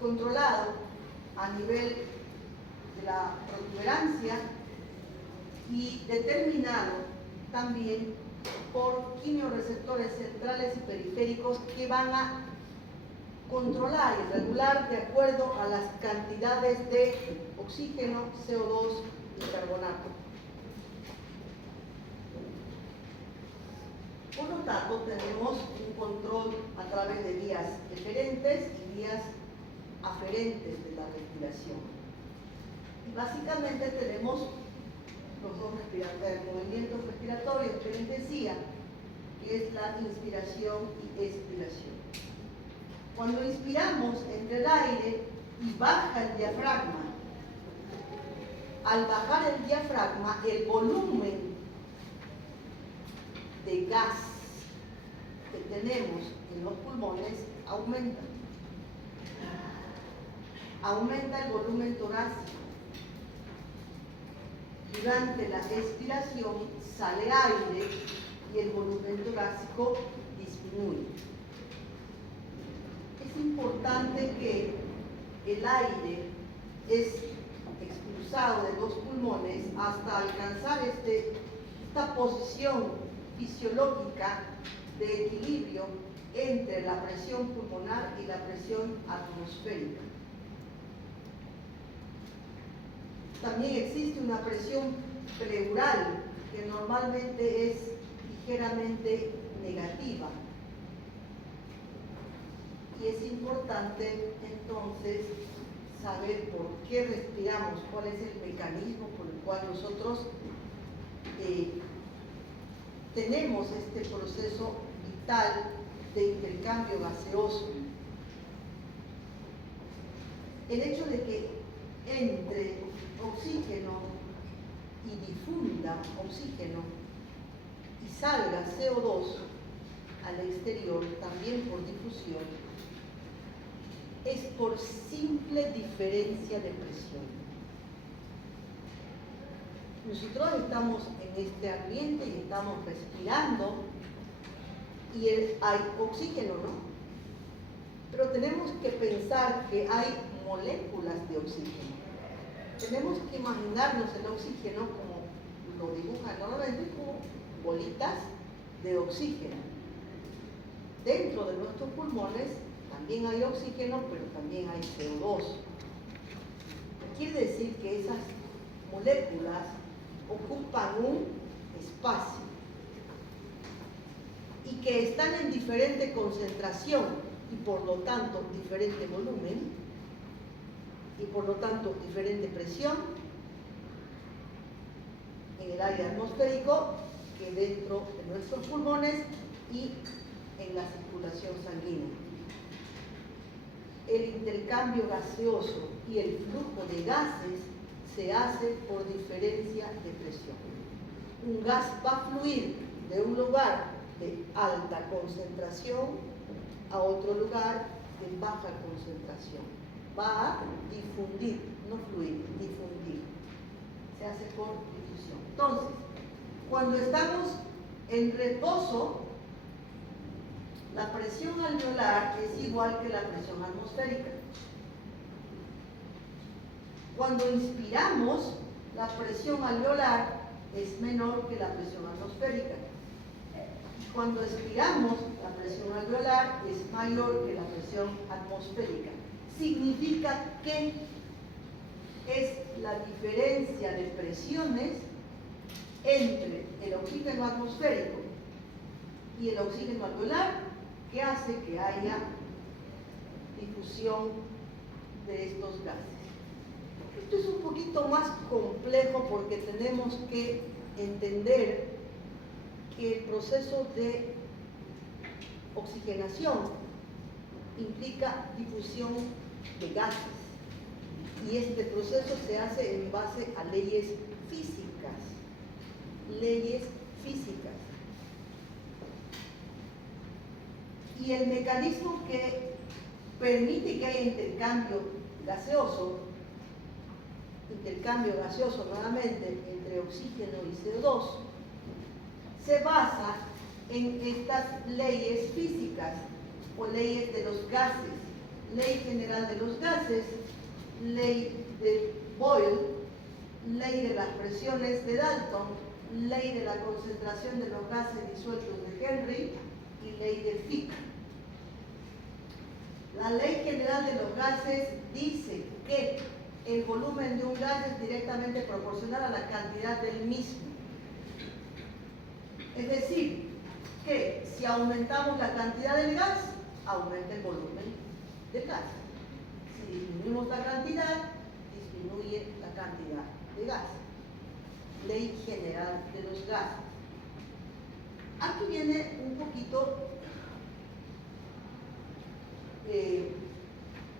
Controlado a nivel de la protuberancia y determinado también por quimioreceptores centrales y periféricos que van a controlar y regular de acuerdo a las cantidades de oxígeno, CO2 y carbonato. Por lo tanto, tenemos un control a través de vías eferentes y vías aferentes de la respiración. Y básicamente tenemos los dos movimientos respiratorios que les decía, que es la inspiración y expiración. Cuando inspiramos, entra el aire y baja el diafragma. Al bajar el diafragma, el volumen de gas que tenemos en los pulmones aumenta. Aumenta el volumen torácico. Durante la expiración sale aire y el volumen torácico disminuye. Es importante que el aire es expulsado de los pulmones hasta alcanzar esta posición fisiológica de equilibrio entre la presión pulmonar y la presión atmosférica. También existe una presión pleural que normalmente es ligeramente negativa. Y es importante entonces saber por qué respiramos, cuál es el mecanismo por el cual nosotros tenemos este proceso vital de intercambio gaseoso. El hecho de que entre oxígeno y difunda oxígeno y salga CO2 al exterior, también por difusión, es por simple diferencia de presión. Nosotros estamos en este ambiente y estamos respirando y hay oxígeno, ¿no? Pero tenemos que pensar que hay moléculas de oxígeno. Tenemos que imaginarnos el oxígeno como lo dibujan normalmente, como bolitas de oxígeno. Dentro de nuestros pulmones también hay oxígeno, pero también hay CO2. Quiere decir que esas moléculas ocupan un espacio y que están en diferente concentración y por lo tanto diferente volumen y por lo tanto diferente presión en el aire atmosférico que dentro de nuestros pulmones y en la circulación sanguínea. El intercambio gaseoso y el flujo de gases se hace por diferencia de presión. Un gas va a fluir de un lugar de alta concentración a otro lugar de baja concentración. Va a difundir, no fluir, difundir. Se hace por difusión. Entonces, cuando estamos en reposo, la presión alveolar es igual que la presión atmosférica. Cuando inspiramos, la presión alveolar es menor que la presión atmosférica. Cuando expiramos, la presión alveolar es mayor que la presión atmosférica. Significa que es la diferencia de presiones entre el oxígeno atmosférico y el oxígeno alveolar que hace que haya difusión de estos gases. Esto es un poquito más complejo porque tenemos que entender que el proceso de oxigenación implica difusión de gases y este proceso se hace en base a leyes físicas. Leyes físicas. Y el mecanismo que permite que haya intercambio gaseoso nuevamente entre oxígeno y CO2, se basa en estas leyes físicas o leyes de los gases. Ley general de los gases, ley de Boyle, ley de las presiones de Dalton, ley de la concentración de los gases disueltos de Henry y ley de Fick. La ley general de los gases dice que el volumen de un gas es directamente proporcional a la cantidad del mismo. Es decir, que si aumentamos la cantidad del gas, aumenta el volumen del gas. Si disminuimos la cantidad, disminuye la cantidad de gas. Ley general de los gases. Aquí viene un poquito,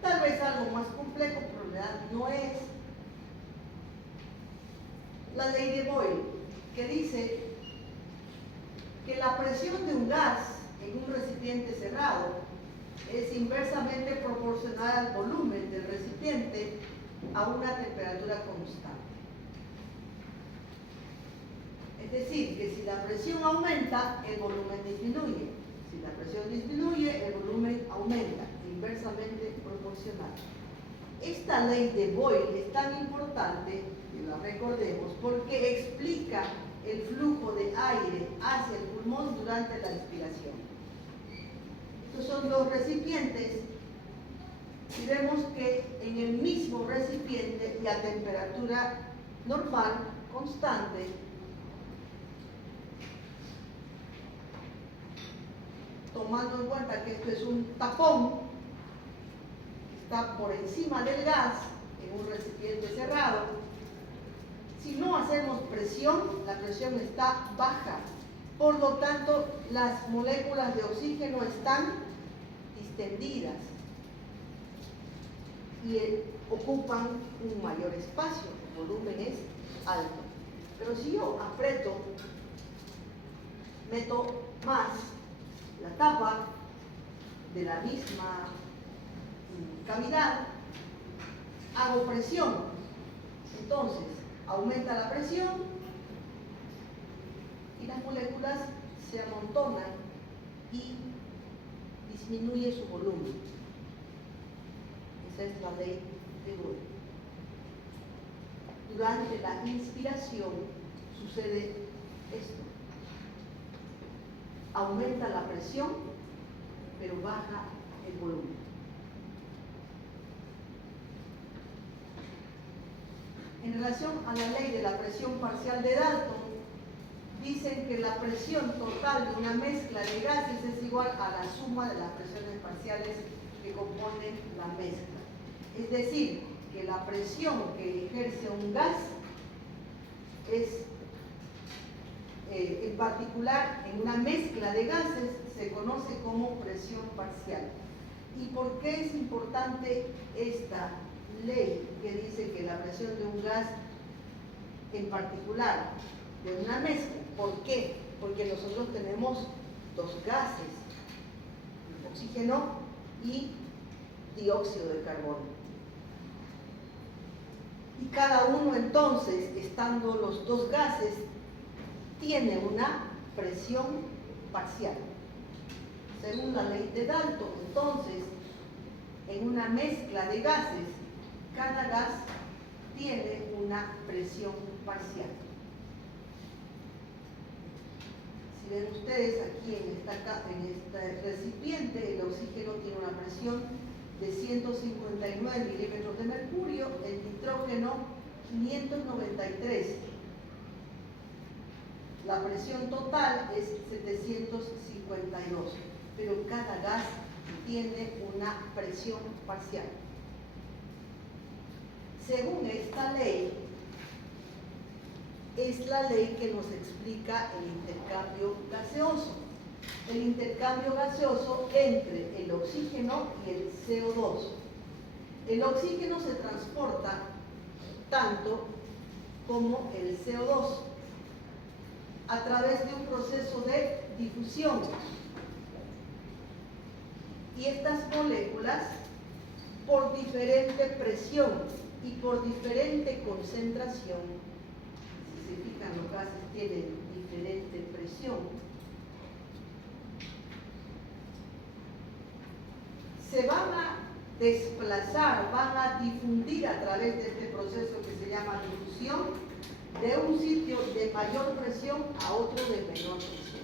tal vez algo más complejo, pero en realidad no es. La ley de Boyle, que dice que la presión de un gas en un recipiente cerrado es inversamente proporcional al volumen del recipiente a una temperatura constante. Es decir, que si la presión aumenta, el volumen disminuye. Si la presión disminuye, el volumen aumenta, inversamente proporcional. Esta ley de Boyle es tan importante, que la recordemos, porque explica el flujo de aire hacia el pulmón durante la inspiración. Estos son dos recipientes y vemos que en el mismo recipiente y a temperatura normal, constante, tomando en cuenta que esto es un tapón, está por encima del gas en un recipiente cerrado. Si no hacemos presión, la presión está baja. Por lo tanto, las moléculas de oxígeno están distendidas y ocupan un mayor espacio, el volumen es alto. Pero si yo aprieto, meto más la tapa de la misma cavidad, hago presión. Entonces, aumenta la presión y las moléculas se amontonan y disminuye su volumen. Esa es la ley de Boyle. Durante la inspiración sucede esto. Aumenta la presión, pero baja el volumen. En relación a la ley de la presión parcial de Dalton, dicen que la presión total de una mezcla de gases es igual a la suma de las presiones parciales que componen la mezcla. Es decir, que la presión que ejerce un gas es, en particular, en una mezcla de gases, se conoce como presión parcial. ¿Y por qué es importante esta ley que dice que la presión de un gas, en particular de una mezcla? ¿Por qué? Porque nosotros tenemos dos gases, oxígeno y dióxido de carbono. Y cada uno entonces, estando los dos gases, tiene una presión parcial. Según la ley de Dalton, entonces, en una mezcla de gases, cada gas tiene una presión parcial. Si ven ustedes aquí en este recipiente, el oxígeno tiene una presión de 159 milímetros de mercurio. mercurio, el nitrógeno 593. La presión total es 752, pero cada gas tiene una presión parcial. Según esta ley, es la ley que nos explica el intercambio gaseoso. El intercambio gaseoso entre el oxígeno y el CO2. El oxígeno se transporta tanto como el CO2 a través de un proceso de difusión. Y estas moléculas, por diferente presión y por diferente concentración, si se fijan, los gases tienen diferente presión, se van a desplazar, van a difundir a través de este proceso que se llama difusión, de un sitio de mayor presión a otro de menor presión.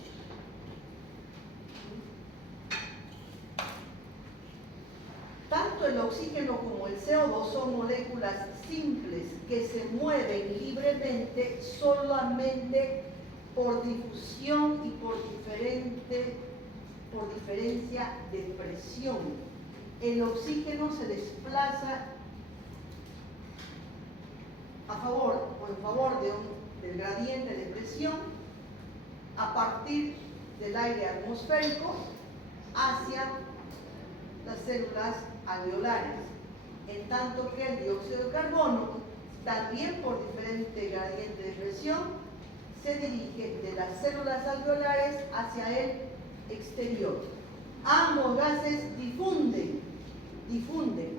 Tanto el oxígeno como el CO2 son moléculas simples que se mueven libremente solamente por difusión y por diferencia de presión. El oxígeno se desplaza a favor o en favor del gradiente de presión a partir del aire atmosférico hacia las células alveolares, en tanto que el dióxido de carbono, también por diferente gradiente de presión, se dirige de las células alveolares hacia el exterior. Ambos gases difunden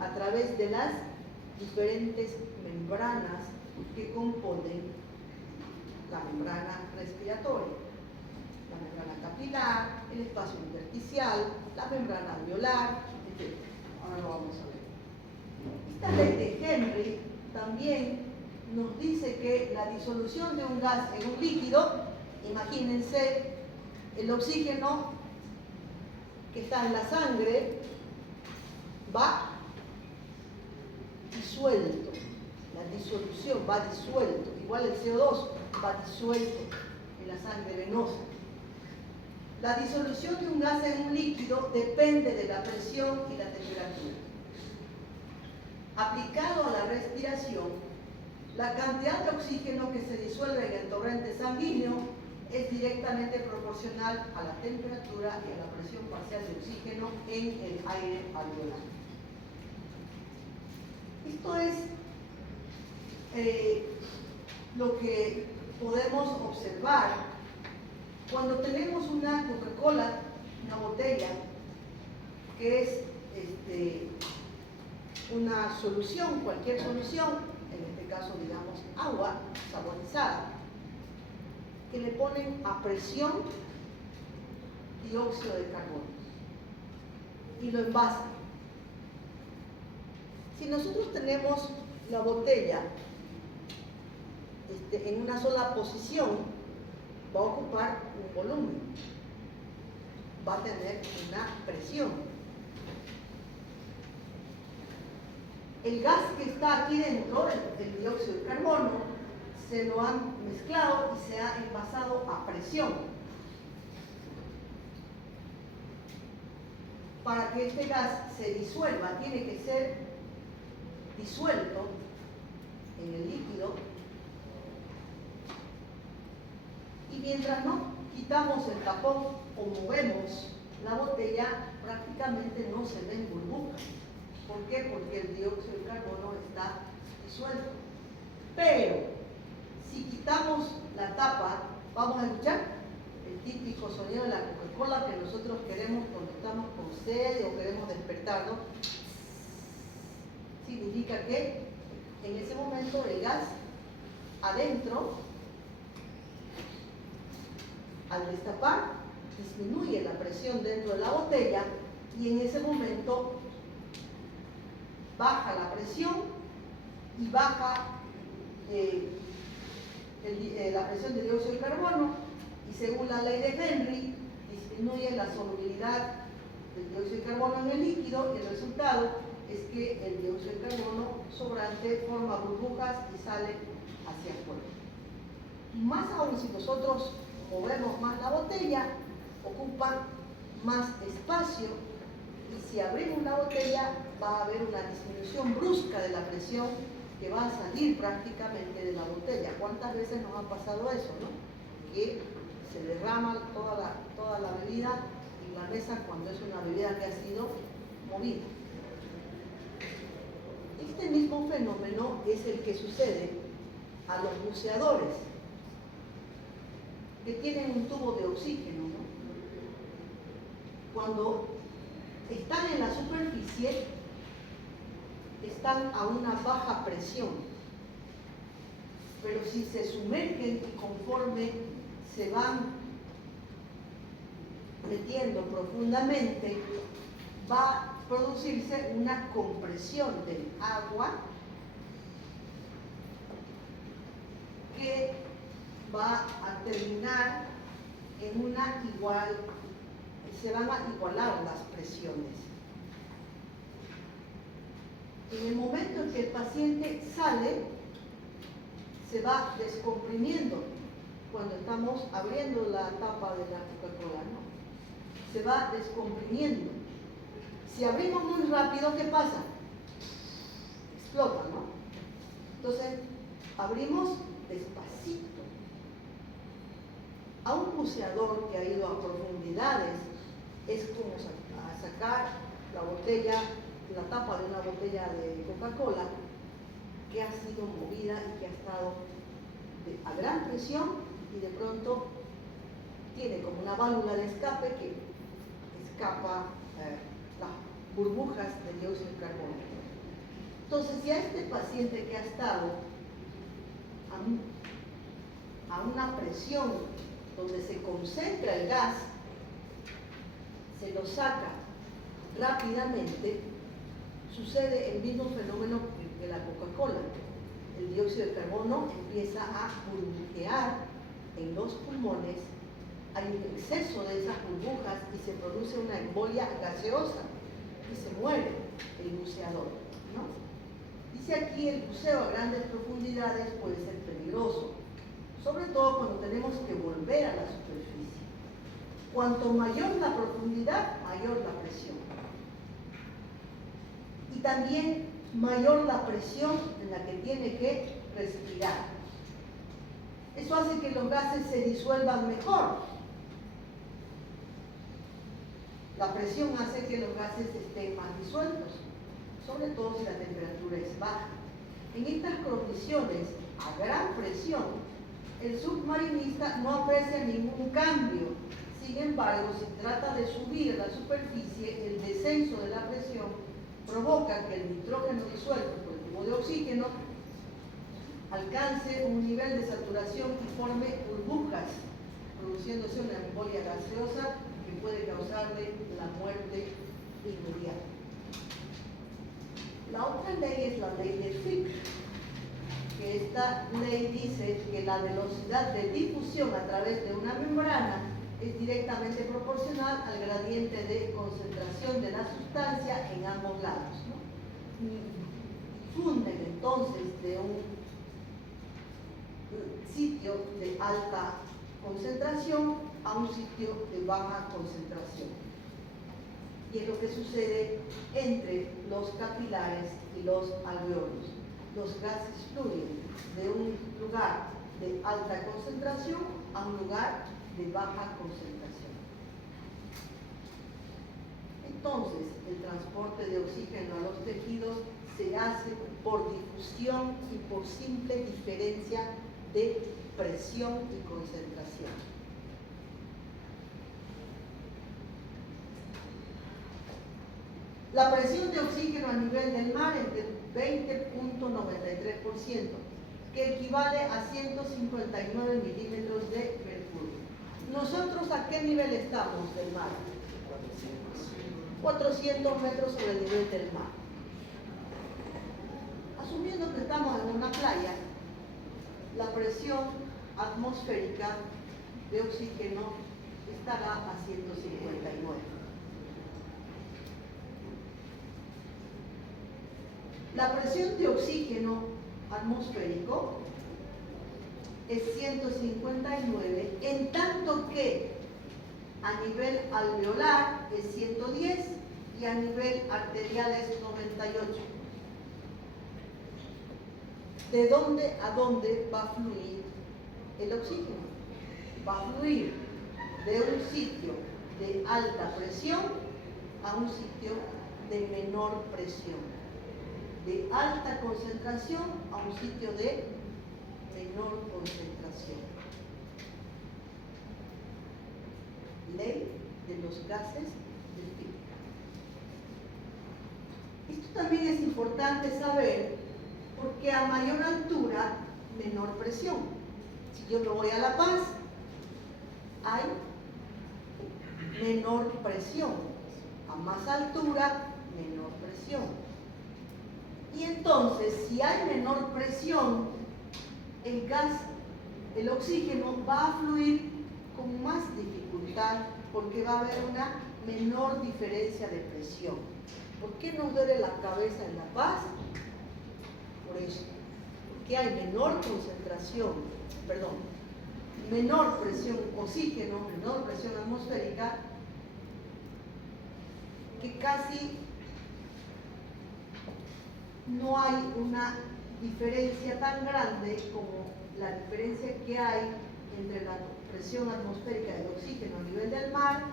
a través de las diferentes membranas que componen la membrana respiratoria, la membrana capilar, el espacio intersticial, la membrana alveolar, etc. Ahora lo vamos a ver. Esta ley de Henry también nos dice que la disolución de un gas en un líquido, imagínense el oxígeno que está en la sangre, va disuelto, la disolución va disuelto, igual el CO2 va disuelto en la sangre venosa. La disolución de un gas en un líquido depende de la presión y la temperatura. Aplicado a la respiración, la cantidad de oxígeno que se disuelve en el torrente sanguíneo es directamente proporcional a la temperatura y a la presión parcial de oxígeno en el aire alveolar. Esto es lo que podemos observar cuando tenemos una Coca-Cola, una botella, que es una solución, cualquier solución, en este caso digamos agua saborizada, que le ponen a presión dióxido de carbono y lo envasan. Si nosotros tenemos la botella en una sola posición, va a ocupar un volumen, va a tener una presión. El gas que está aquí dentro, el dióxido de carbono, se lo han mezclado y se ha envasado a presión. Para que este gas se disuelva, tiene que ser disuelto en el líquido, y mientras no quitamos el tapón o movemos la botella, prácticamente no se ven burbujas. ¿Por qué? Porque el dióxido de carbono está disuelto. Pero si quitamos la tapa, vamos a escuchar el típico sonido de la Coca-Cola que nosotros queremos cuando estamos con sed o queremos despertarnos. Significa que en ese momento el gas adentro, al destapar, disminuye la presión dentro de la botella y en ese momento baja la presión y baja la presión de dióxido de carbono, y según la ley de Henry disminuye la solubilidad del dióxido de carbono en el líquido, y el resultado es que el dióxido de carbono sobrante forma burbujas y sale hacia afuera. Más aún, si nosotros movemos más la botella, ocupa más espacio, y si abrimos la botella va a haber una disminución brusca de la presión que va a salir prácticamente de la botella. ¿Cuántas veces nos ha pasado eso, no? Que se derrama toda la bebida en la mesa cuando es una bebida que ha sido movida. Este mismo fenómeno es el que sucede a los buceadores, que tienen un tubo de oxígeno, ¿no? Cuando están en la superficie, están a una baja presión, pero si se sumergen y conforme se van metiendo profundamente, va a producirse una compresión del agua que va a terminar en una igual, se van a igualar las presiones. En el momento en que el paciente sale, se va descomprimiendo. Cuando estamos abriendo la tapa de la Coca-Cola, ¿no? Se va descomprimiendo. Si abrimos muy rápido, ¿qué pasa? Explota, ¿no? Entonces, abrimos despacito. A un buceador que ha ido a profundidades es como sacar la botella, la tapa de una botella de Coca-Cola que ha sido movida y que ha estado a gran presión y de pronto tiene como una válvula de escape que escapa las burbujas de dióxido de carbono. Entonces, si a este paciente que ha estado a una presión donde se concentra el gas, se lo saca rápidamente, sucede el mismo fenómeno que la Coca-Cola. El dióxido de carbono empieza a burbujear en los pulmones, hay un exceso de esas burbujas y se produce una embolia gaseosa y se muere el buceador, ¿no? Dice aquí, el buceo a grandes profundidades puede ser peligroso, sobre todo cuando tenemos que volver a la superficie. Cuanto mayor la profundidad, mayor la presión. Y también mayor la presión en la que tiene que respirar. Eso hace que los gases se disuelvan mejor. La presión hace que los gases estén más disueltos, sobre todo si la temperatura es baja. En estas condiciones, a gran presión, el submarinista no aprecia ningún cambio. Sin embargo, si trata de subir a la superficie, el descenso de la presión provoca que el nitrógeno disuelto por el tubo de oxígeno alcance un nivel de saturación y forme burbujas, produciéndose una embolia gaseosa que puede causarle la muerte inmediata. La otra ley es la ley de Fick, que esta ley dice que la velocidad de difusión a través de una membrana es directamente proporcional al gradiente de concentración de la sustancia en ambos lados, ¿no? Difunden entonces de un sitio de alta concentración a un sitio de baja concentración. Y es lo que sucede entre los capilares y los alveolos. Los gases fluyen de un lugar de alta concentración a un lugar de baja concentración. Entonces, el transporte de oxígeno a los tejidos se hace por difusión y por simple diferencia de presión y concentración. La presión de oxígeno a nivel del mar es del 20.93%, que equivale a 159 milímetros de mercurio. ¿Nosotros a qué nivel estamos del mar? 400 metros sobre el nivel del mar. Asumiendo que estamos en una playa, la presión atmosférica de oxígeno estará a 159. La presión de oxígeno atmosférico es 159, en tanto que a nivel alveolar es 110 y a nivel arterial es 98. ¿De dónde a dónde va a fluir el oxígeno? Va a fluir de un sitio de alta presión a un sitio de menor presión, de alta concentración a un sitio de menor concentración. Ley de los gases del física. Esto también es importante saber porque a mayor altura, menor presión. Si yo me voy a La Paz, hay menor presión. A más altura, menor presión. Y entonces, si hay menor presión, el gas, el oxígeno va a fluir con más dificultad porque va a haber una menor diferencia de presión. ¿Por qué nos duele la cabeza en La Paz? Por eso, porque hay menor concentración, menor presión oxígeno, menor presión atmosférica, que casi no hay una diferencia tan grande como la diferencia que hay entre la presión atmosférica del oxígeno a nivel del mar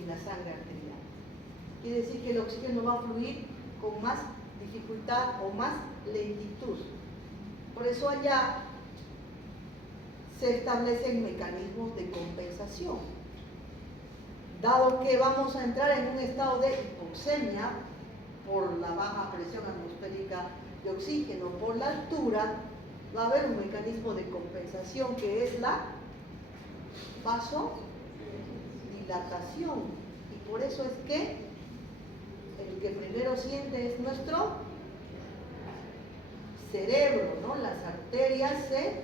y la sangre arterial. Quiere decir que el oxígeno va a fluir con más dificultad o más lentitud. Por eso allá se establecen mecanismos de compensación. Dado que vamos a entrar en un estado de hipoxemia por la baja presión atmosférica de oxígeno, por la altura, va a haber un mecanismo de compensación que es la vasodilatación. Y por eso es que el que primero siente es nuestro cerebro, ¿no? Las arterias se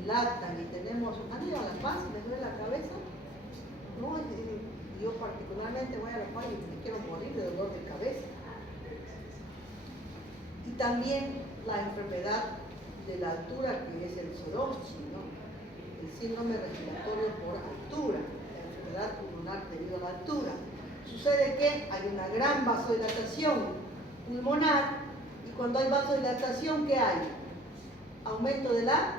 dilatan y tenemos, ¿han ido a La Paz? ¿Les duele la cabeza? No, yo particularmente voy a La Paz y me quiero morir de dolor de cabeza. Y también la enfermedad de la altura, que es el SOROSCHI, ¿no? El síndrome respiratorio por altura, la enfermedad pulmonar debido a la altura. Sucede que hay una gran vasodilatación pulmonar y cuando hay vasodilatación, ¿qué hay? Aumento de la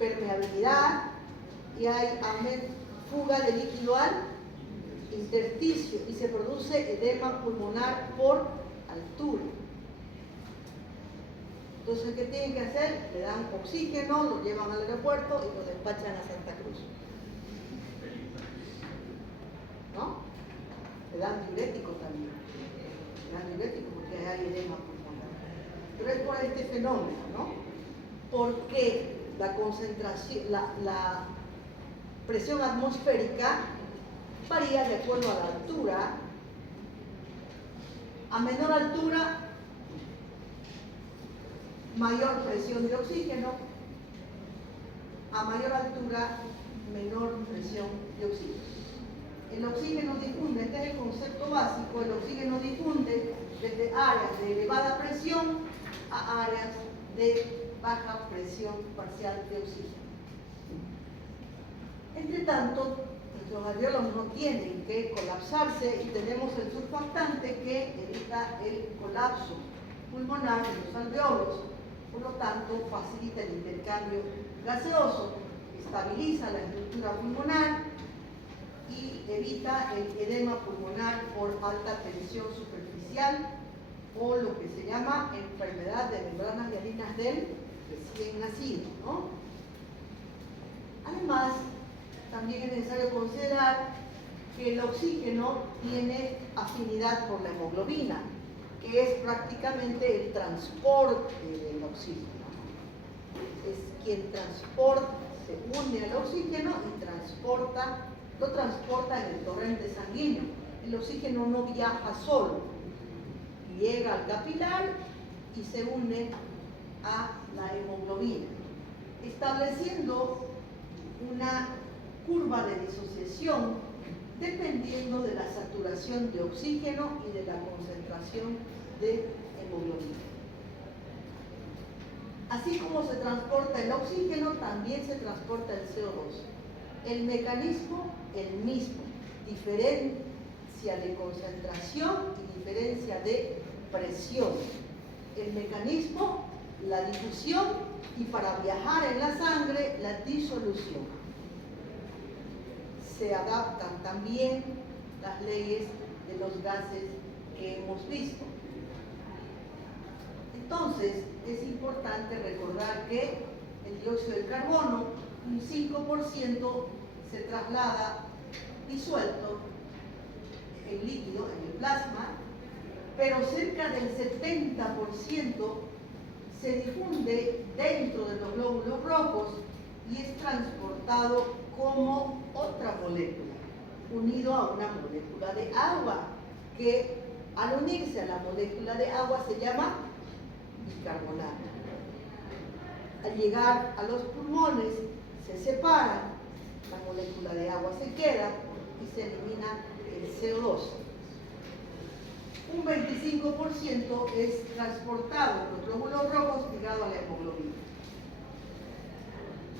permeabilidad y hay fuga de líquido al intersticio y se produce edema pulmonar por altura. Entonces, ¿qué tienen que hacer? Le dan oxígeno, lo llevan al aeropuerto y lo despachan a Santa Cruz. ¿No? Le dan diurético también. Le dan diurético porque hay edema pulmonar. Pero es por este fenómeno, ¿no? Porque la concentración, la presión atmosférica varía de acuerdo a la altura. A menor altura, mayor presión de oxígeno, a mayor altura, menor presión de oxígeno. El oxígeno difunde, este es el concepto básico, el oxígeno difunde desde áreas de elevada presión a áreas de baja presión parcial de oxígeno. Entre tanto, los alvéolos no tienen que colapsarse y tenemos el surfactante que evita el colapso pulmonar de los alvéolos. Por lo tanto, facilita el intercambio gaseoso, estabiliza la estructura pulmonar y evita el edema pulmonar por alta tensión superficial o lo que se llama enfermedad de membranas hialinas del recién nacido, ¿no? Además, también es necesario considerar que el oxígeno tiene afinidad por la hemoglobina, que es prácticamente el transporte del oxígeno. Es quien transporta, se une al oxígeno y lo transporta en el torrente sanguíneo. El oxígeno no viaja solo, llega al capilar y se une a la hemoglobina, estableciendo una curva de disociación dependiendo de la saturación de oxígeno y de la concentración de hemoglobina. Así como se transporta el oxígeno, también se transporta el CO2. El mecanismo el mismo, diferencia de concentración y diferencia de presión. El mecanismo, la difusión, y para viajar en la sangre, la disolución. Se adaptan también las leyes de los gases que hemos visto. Entonces, es importante recordar que el dióxido de carbono, un 5% se traslada disuelto en líquido, en el plasma, pero cerca del 70% se difunde dentro de los glóbulos rojos y es transportado como otra molécula, unido a una molécula de agua, que al unirse a la molécula de agua se llama bicarbonato. Al llegar a los pulmones se separan, la molécula de agua se queda y se elimina el CO2. Un 25% es transportado por los glóbulos rojos ligado a la hemoglobina.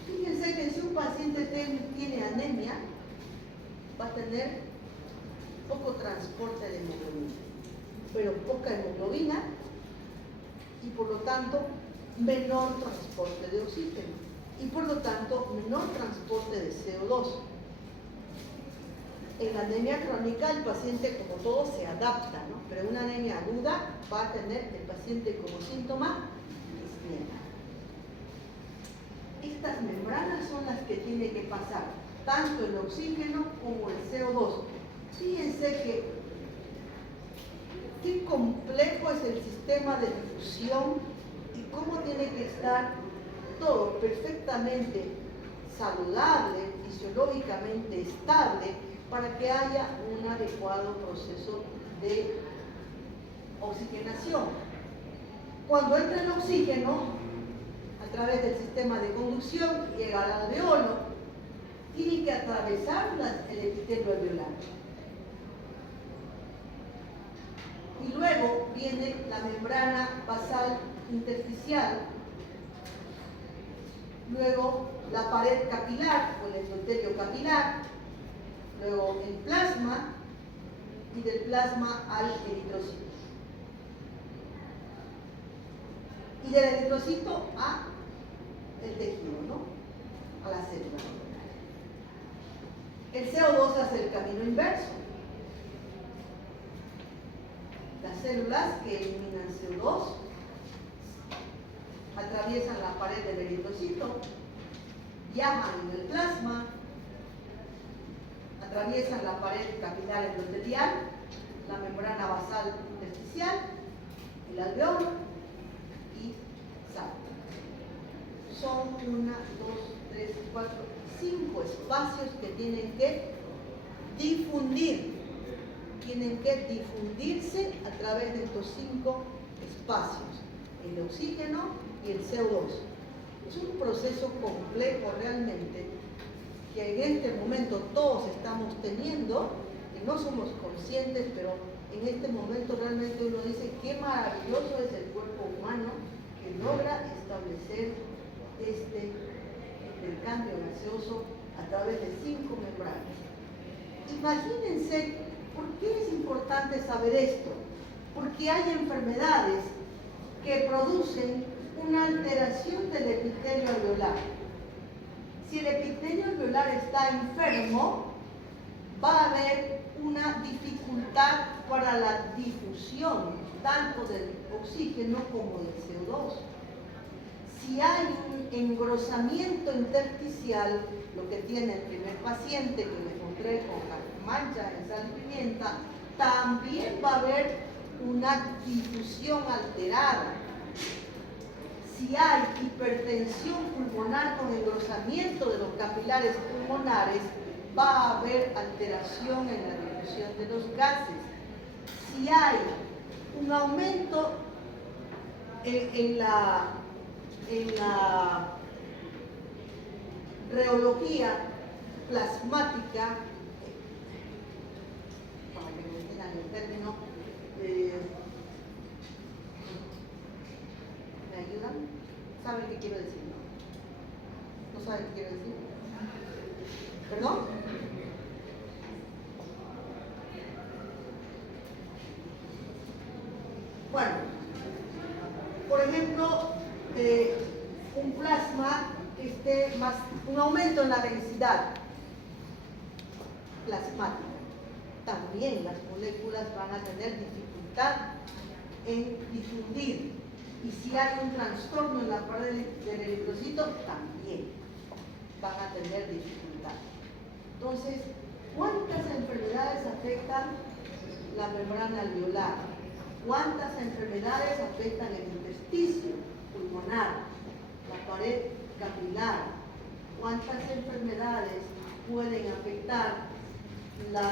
Fíjense que si un paciente tiene anemia, va a tener poco transporte de hemoglobina, pero poca hemoglobina y por lo tanto menor transporte de oxígeno y por lo tanto menor transporte de CO2. En la anemia crónica el paciente, como todo, se adapta, ¿no? Pero una anemia aguda va a tener el paciente como síntoma disnea. Estas membranas son las que tiene que pasar tanto el oxígeno como el CO2. Fíjense qué complejo es el sistema de difusión y cómo tiene que estar todo perfectamente saludable, fisiológicamente estable, para que haya un adecuado proceso de oxigenación. Cuando entra el oxígeno, a través del sistema de conducción, llega al alveolo, tiene que atravesar el epitelio alveolar. Y luego viene la membrana basal intersticial, luego la pared capilar o el endotelio capilar, luego el plasma y del plasma al eritrocito. Y del eritrocito a el tejido, ¿no? A la célula. El CO2 hace el camino inverso. Las células que eliminan CO2 atraviesan la pared del eritrocito, viajan en el plasma, atraviesan la pared capilar endotelial, la membrana basal intersticial, el alveolo y saltan. Son 1, 2, 3, 4, 5 espacios que tienen que difundir. Tienen que difundirse a través de estos 5 espacios, el oxígeno y el CO2. Es un proceso complejo realmente, que en este momento todos estamos teniendo y no somos conscientes, pero en este momento realmente uno dice qué maravilloso es el cuerpo humano que logra establecer este intercambio gaseoso a través de 5 membranas. Imagínense, ¿por qué es importante saber esto? Porque hay enfermedades que producen una alteración del epitelio alveolar. Si el epitelio alveolar está enfermo, va a haber una dificultad para la difusión tanto del oxígeno como del CO2. Si hay un engrosamiento intersticial, lo que tiene el primer paciente que me encontré con la mancha en sal y pimienta, también va a haber una difusión alterada. Si hay hipertensión pulmonar con engrosamiento de los capilares pulmonares, va a haber alteración en la difusión de los gases. Si hay un aumento en la reología plasmática, para que me entiendan el término, qué quiero decir, ¿no? ¿No sabe qué quiero decir? ¿Perdón? Bueno, por ejemplo, un plasma que esté más, un aumento en la densidad plasmática. También las moléculas van a tener dificultad en difundir. Y si hay un trastorno en la pared del eritrocito, también van a tener dificultad. Entonces, ¿cuántas enfermedades afectan la membrana alveolar? ¿Cuántas enfermedades afectan el intersticio pulmonar, la pared capilar? ¿Cuántas enfermedades pueden afectar la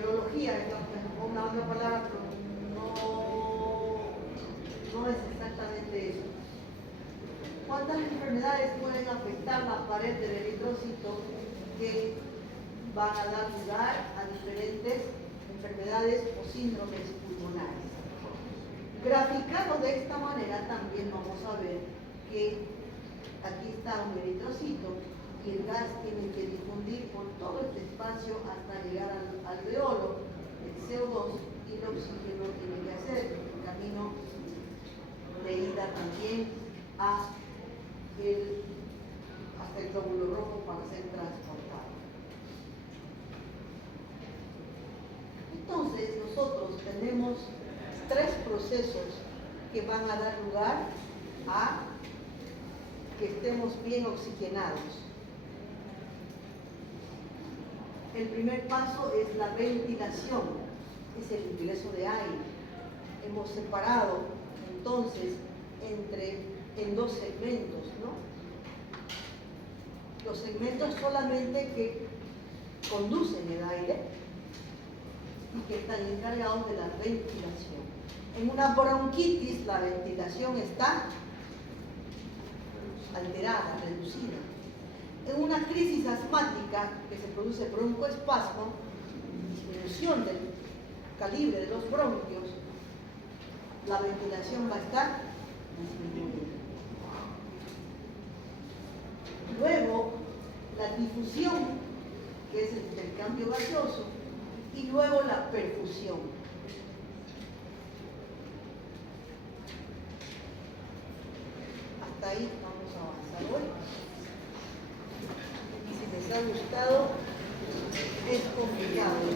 urología, es una palabra, pero no es exactamente eso. ¿Cuántas enfermedades pueden afectar la pared del eritrocito que van a dar lugar a diferentes enfermedades o síndromes pulmonares? Graficado de esta manera también vamos a ver que aquí está un eritrocito y el gas tiene que difundir por todo este espacio hasta llegar al alveolo, el CO2 y el oxígeno tiene que hacer el camino de ida también hasta el glóbulo rojo para ser transportado. Entonces nosotros tenemos tres procesos que van a dar lugar a que estemos bien oxigenados. El primer paso es la ventilación, es el ingreso de aire. Hemos separado entonces en dos segmentos, ¿no? Los segmentos solamente que conducen el aire y que están encargados de la ventilación. En una bronquitis la ventilación está alterada, reducida. En una crisis asmática que se produce broncoespasmo, disminución del calibre de los bronquios, la ventilación va a estar disminuida. Luego, la difusión, que es el intercambio gaseoso, y luego la perfusión. Hasta ahí vamos a avanzar hoy. Si les ha gustado, es complicado.